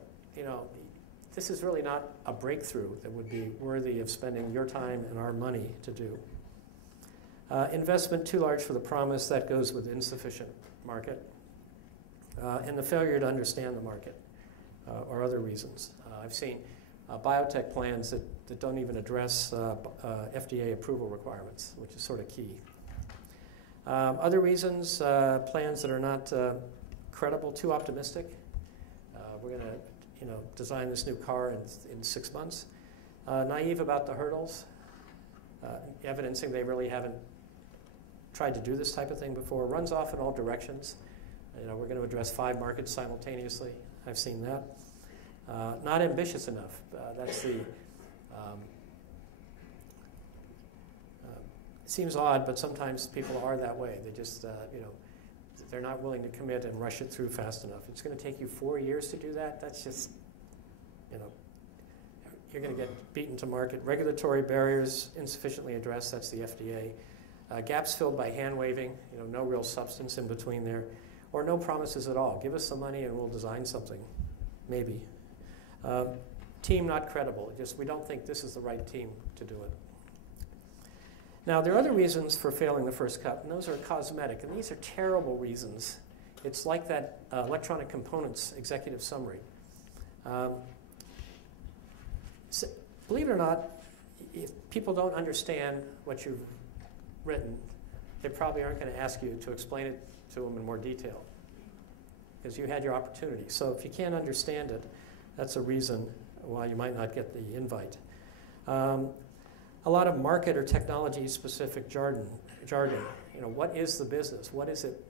This is really not a breakthrough that would be worthy of spending your time and our money to do. Investment too large for the promise, that goes with insufficient market. And the failure to understand the market or other reasons. I've seen biotech plans that don't even address FDA approval requirements, which is sort of key. Other reasons, plans that are not credible, too optimistic. We're going to design this new car in 6 months. Naive about the hurdles, evidencing they really haven't tried to do this type of thing before. Runs off in all directions. We're going to address 5 markets simultaneously. I've seen that. Not ambitious enough. That's the seems odd, but sometimes people are that way. They just, they're not willing to commit and rush it through fast enough. It's going to take you 4 years to do that. That's just, you're going to get beaten to market. Regulatory barriers insufficiently addressed. That's the FDA. Gaps filled by hand waving. No real substance in between there, or no promises at all. Give us some money and we'll design something, maybe. Team not credible. Just we don't think this is the right team to do it. Now, there are other reasons for failing the first cut, and those are cosmetic, and these are terrible reasons. It's like that electronic components executive summary. Believe it or not, if people don't understand what you've written, they probably aren't going to ask you to explain it to them in more detail, because you had your opportunity. So if you can't understand it, that's a reason why you might not get the invite. A lot of market or technology-specific jargon. What is the business? What is it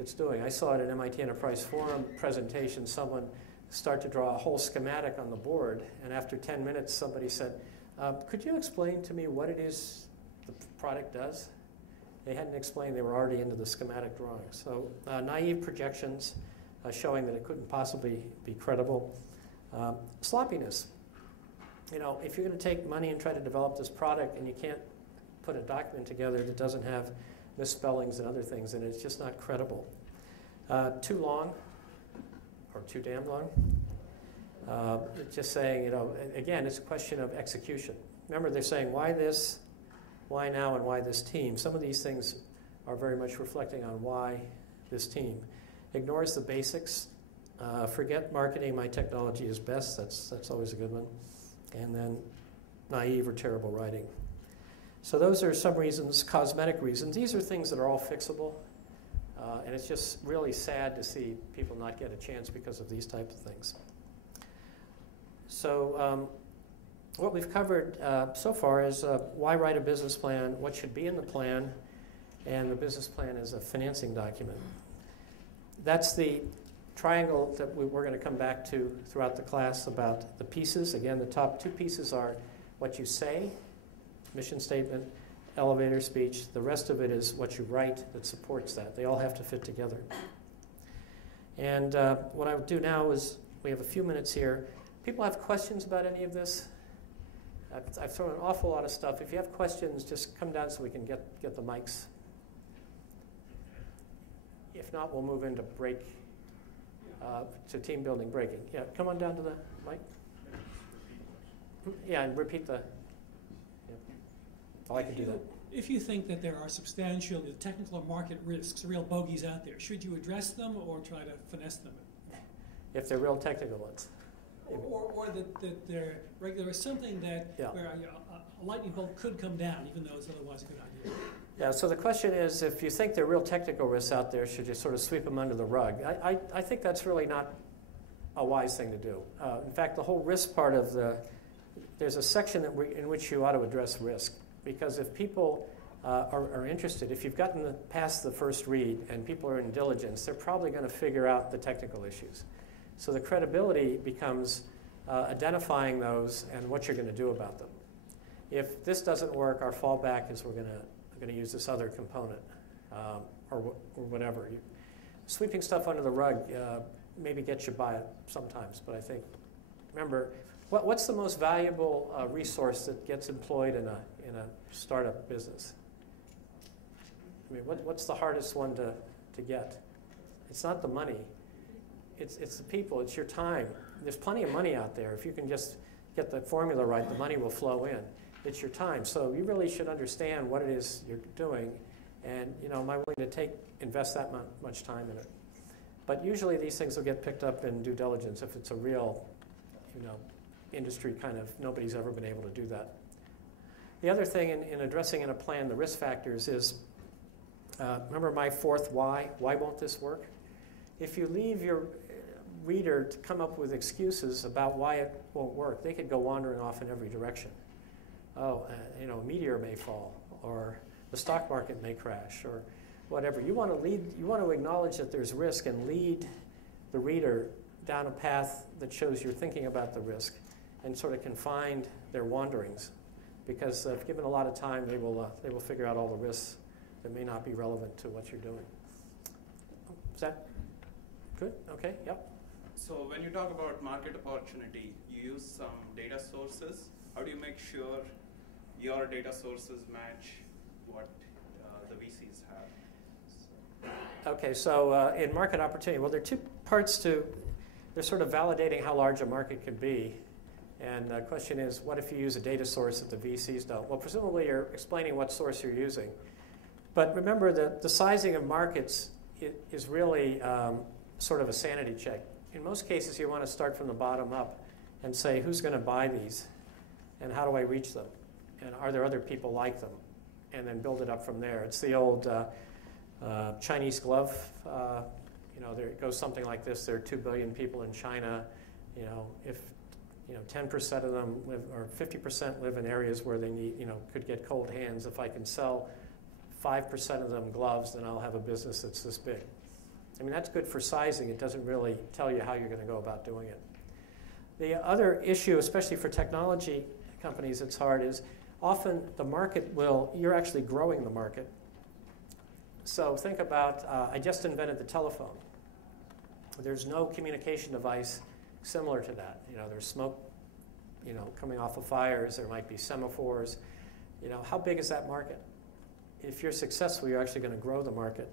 it's doing? I saw it at MIT Enterprise Forum presentation. Someone start to draw a whole schematic on the board, and after 10 minutes, somebody said, could you explain to me what it is the product does? They hadn't explained. They were already into the schematic drawing. So naive projections showing that it couldn't possibly be credible. Sloppiness. If you're going to take money and try to develop this product and you can't put a document together that doesn't have misspellings and other things, then it's just not credible. Too long, or too damn long. Just saying, again, it's a question of execution. Remember, they're saying, why this, why now, and why this team? Some of these things are very much reflecting on why this team. Ignores the basics. Forget marketing, my technology is best. That's always a good one. And then naive or terrible writing. So those are some reasons, cosmetic reasons. These are things that are all fixable. And it's just really sad to see people not get a chance because of these types of things. So what we've covered so far is why write a business plan, what should be in the plan, and the business plan is a financing document. That's the triangle that we're going to come back to throughout the class about the pieces. Again, the top 2 pieces are what you say, mission statement, elevator speech. The rest of it is what you write that supports that. They all have to fit together. And what I would do now is, we have a few minutes here. People have questions about any of this? I've thrown an awful lot of stuff. If you have questions, just come down so we can get the mics. If not, we'll move into break, to team building breaking. Yeah, come on down to the mic. Yeah, and repeat the, yeah. Oh, I can do that. If you think that there are substantial technical or market risks, real bogeys out there, should you address them or try to finesse them? If they're real technical ones. Or that there is something that where a lightning bolt could come down, even though it's otherwise a good idea. Yeah, so the question is, if you think there are real technical risks out there, should you sort of sweep them under the rug? I think that's really not a wise thing to do. In fact, the whole risk part of there's a section in which you ought to address risk. Because if people are interested, if you've gotten past the first read and people are in diligence, they're probably going to figure out the technical issues. So the credibility becomes identifying those and what you're going to do about them. If this doesn't work, our fallback is we're going to use this other component or whatever. Sweeping stuff under the rug maybe gets you by it sometimes, but I think, remember, what's the most valuable resource that gets employed in a startup business? I mean, what's the hardest one to get? It's not the money. It's the people. It's your time. There's plenty of money out there. If you can just get the formula right, the money will flow in. It's your time. So you really should understand what it is you're doing, and am I willing to invest that much time in it? But usually these things will get picked up in due diligence if it's a real, industry kind of, nobody's ever been able to do that. The other thing in addressing in a plan the risk factors is, remember my fourth why? Why won't this work? If you leave your reader to come up with excuses about why it won't work, they could go wandering off in every direction. Oh, a meteor may fall, or the stock market may crash, or whatever. You want to acknowledge that there's risk and lead the reader down a path that shows you're thinking about the risk, and sort of confine their wanderings, because if given a lot of time, they will figure out all the risks that may not be relevant to what you're doing. Is that good? Okay. Yep. So when you talk about market opportunity, you use some data sources. How do you make sure your data sources match what the VCs have? Okay, so in market opportunity, well, there are two parts to, they're sort of validating how large a market could be. And the question is, what if you use a data source that the VCs don't? Well, presumably you're explaining what source you're using. But remember that the sizing of markets is really sort of a sanity check. In most cases, you want to start from the bottom up and say, who's going to buy these? And how do I reach them? And are there other people like them? And then build it up from there. It's the old Chinese glove. There it goes something like this. There are 2 billion people in China. If 10% of them live, or 50% live in areas where they need, could get cold hands. If I can sell 5% of them gloves, then I'll have a business that's this big. I mean, that's good for sizing. It doesn't really tell you how you're going to go about doing it. The other issue, especially for technology companies, it's hard, is often the market you're actually growing the market. So think about, I just invented the telephone. There's no communication device similar to that. There's smoke, coming off of fires. There might be semaphores. How big is that market? If you're successful, you're actually going to grow the market.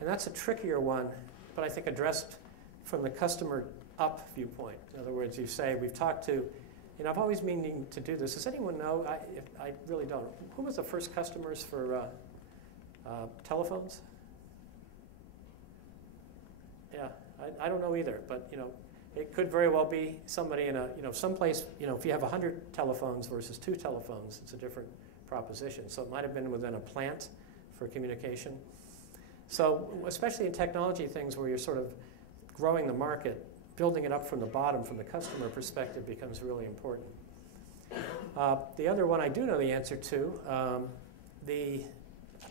And that's a trickier one, but I think addressed from the customer up viewpoint. In other words, you say, we've talked to, I've always meaning to do this. Does anyone know? I really don't. Who was the first customers for telephones? Yeah, I don't know either, but it could very well be somebody in someplace, if you have 100 telephones versus 2 telephones, it's a different proposition. So it might have been within a plant for communication. So especially in technology things where you're sort of growing the market, building it up from the bottom from the customer perspective becomes really important. The other one I do know the answer to, the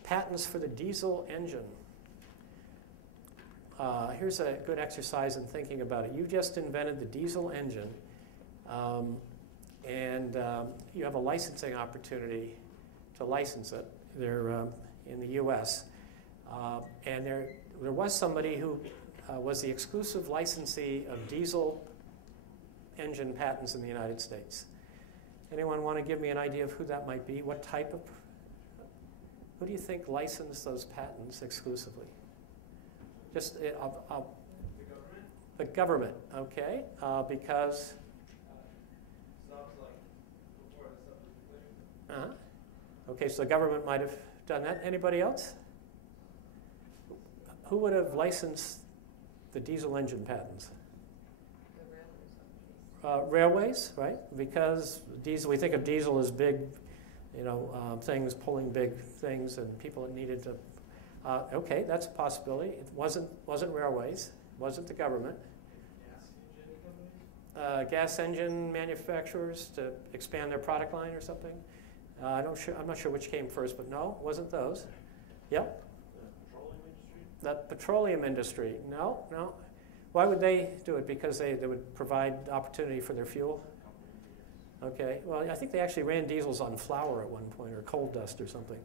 patents for the diesel engine. Here's a good exercise in thinking about it. You just invented the diesel engine, and you have a licensing opportunity to license it. They're in the U.S. And there was somebody who was the exclusive licensee of diesel engine patents in the United States. Anyone want to give me an idea of who that might be? What type of, who do you think licensed those patents exclusively? Just, the government, okay, because? Okay, so the government might have done that. Anybody else? Who would have licensed the diesel engine patents? Railways, right? Because diesel, we think of diesel as big, things, pulling big things, and people that needed to. Okay, that's a possibility. It wasn't railways, wasn't the government. Gas engine manufacturers to expand their product line or something. I'm not sure which came first, but no, it wasn't those. Yep. The petroleum industry. No. Why would they do it? Because they would provide opportunity for their fuel? Okay. Well, I think they actually ran diesels on flour at one point, or coal dust or something.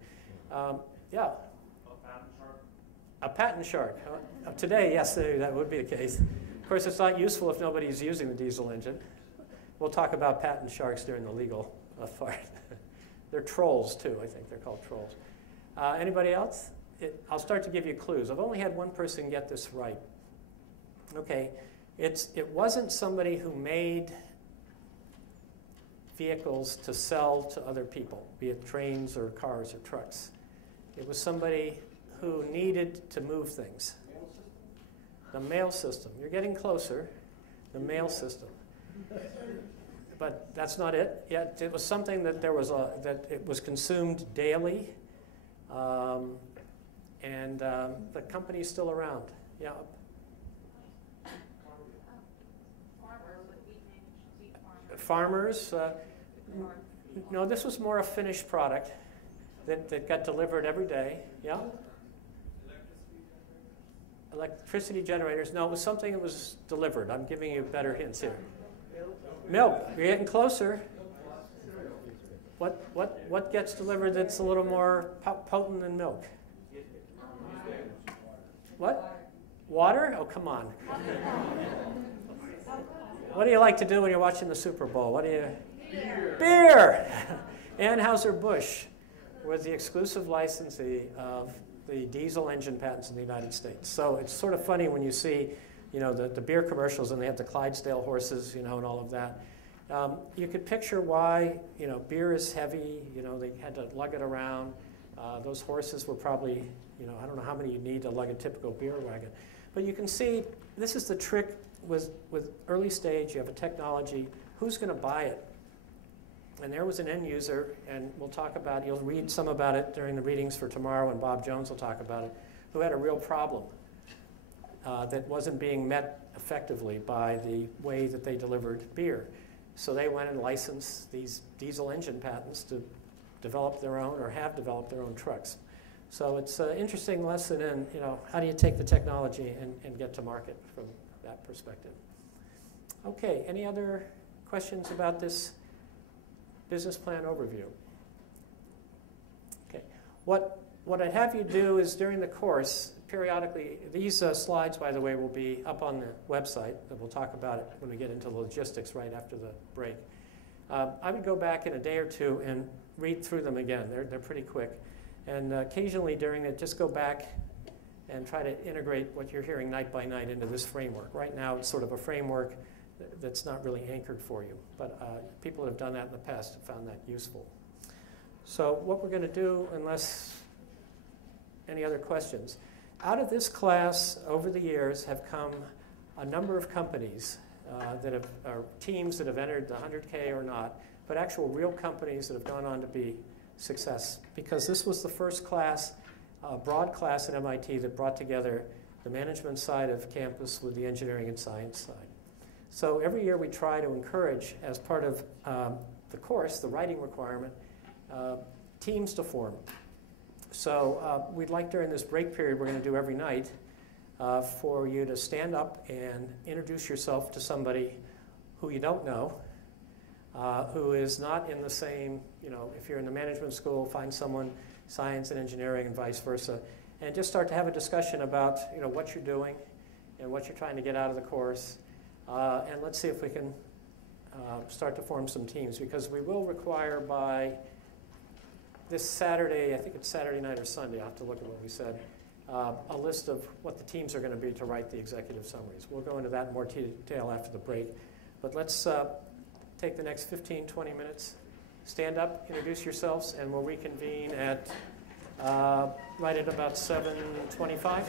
Yeah. A patent shark. Today, yes, that would be the case. Of course, it's not useful if nobody's using the diesel engine. We'll talk about patent sharks during the legal part. They're trolls, too. I think they're called trolls. Anybody else? I'll start to give you clues. I've only had one person get this right. Okay, it wasn't somebody who made vehicles to sell to other people, be it trains or cars or trucks. It was somebody who needed to move things. The mail system. You're getting closer. The mail system. But that's not it. Yet it was something that that it was consumed daily, and the company's still around. Yeah. Farmers. No, this was more a finished product that got delivered every day. Yeah. Electricity generators. No, it was something that was delivered. I'm giving you better hints here. Milk. You're getting closer. What gets delivered that's a little more potent than milk? What? Water? Oh, come on. What do you like to do when you're watching the Super Bowl? What do you? Beer. Anheuser-Busch was the exclusive licensee of the diesel engine patents in the United States. So it's sort of funny when you see, the beer commercials and they have the Clydesdale horses, and all of that. You could picture why, beer is heavy. They had to lug it around. Those horses were probably, I don't know how many you need to lug a typical beer wagon. But you can see this is the trick with early stage. You have a technology. Who's going to buy it? And there was an end user, and we'll talk about it. You'll read some about it during the readings for tomorrow, and Bob Jones will talk about it, who had a real problem that wasn't being met effectively by the way that they delivered beer. So they went and licensed these diesel engine patents to develop their own, or have developed their own trucks. So it's an interesting lesson in, how do you take the technology and get to market from that perspective. Okay, any other questions about this business plan overview? Okay, what I'd have you do is during the course, periodically, these slides, by the way, will be up on the website, and we'll talk about it when we get into the logistics right after the break. I would go back in a day or two and read through them again. They're pretty quick. And occasionally during it, just go back and try to integrate what you're hearing night by night into this framework. Right now, it's sort of a framework that's not really anchored for you. But people that have done that in the past have found that useful. So what we're going to do, unless any other questions, out of this class over the years have come a number of companies or teams that have entered the 100K or not, but actual real companies that have gone on to be success. Because this was the first class, broad class at MIT that brought together the management side of campus with the engineering and science side. So every year we try to encourage, as part of the course, the writing requirement, teams to form. So we'd like during this break period we're going to do every night for you to stand up and introduce yourself to somebody who you don't know, who is not in the same, if you're in the management school, find someone, science and engineering and vice versa, and just start to have a discussion about, what you're doing and what you're trying to get out of the course. And let's see if we can start to form some teams, because we will require by this Saturday, I think it's Saturday night or Sunday, I'll have to look at what we said, a list of what the teams are going to be to write the executive summaries. We'll go into that in more detail after the break. But let's take the next 15, 20 minutes. Stand up, introduce yourselves, and we'll reconvene at right at about 7:25.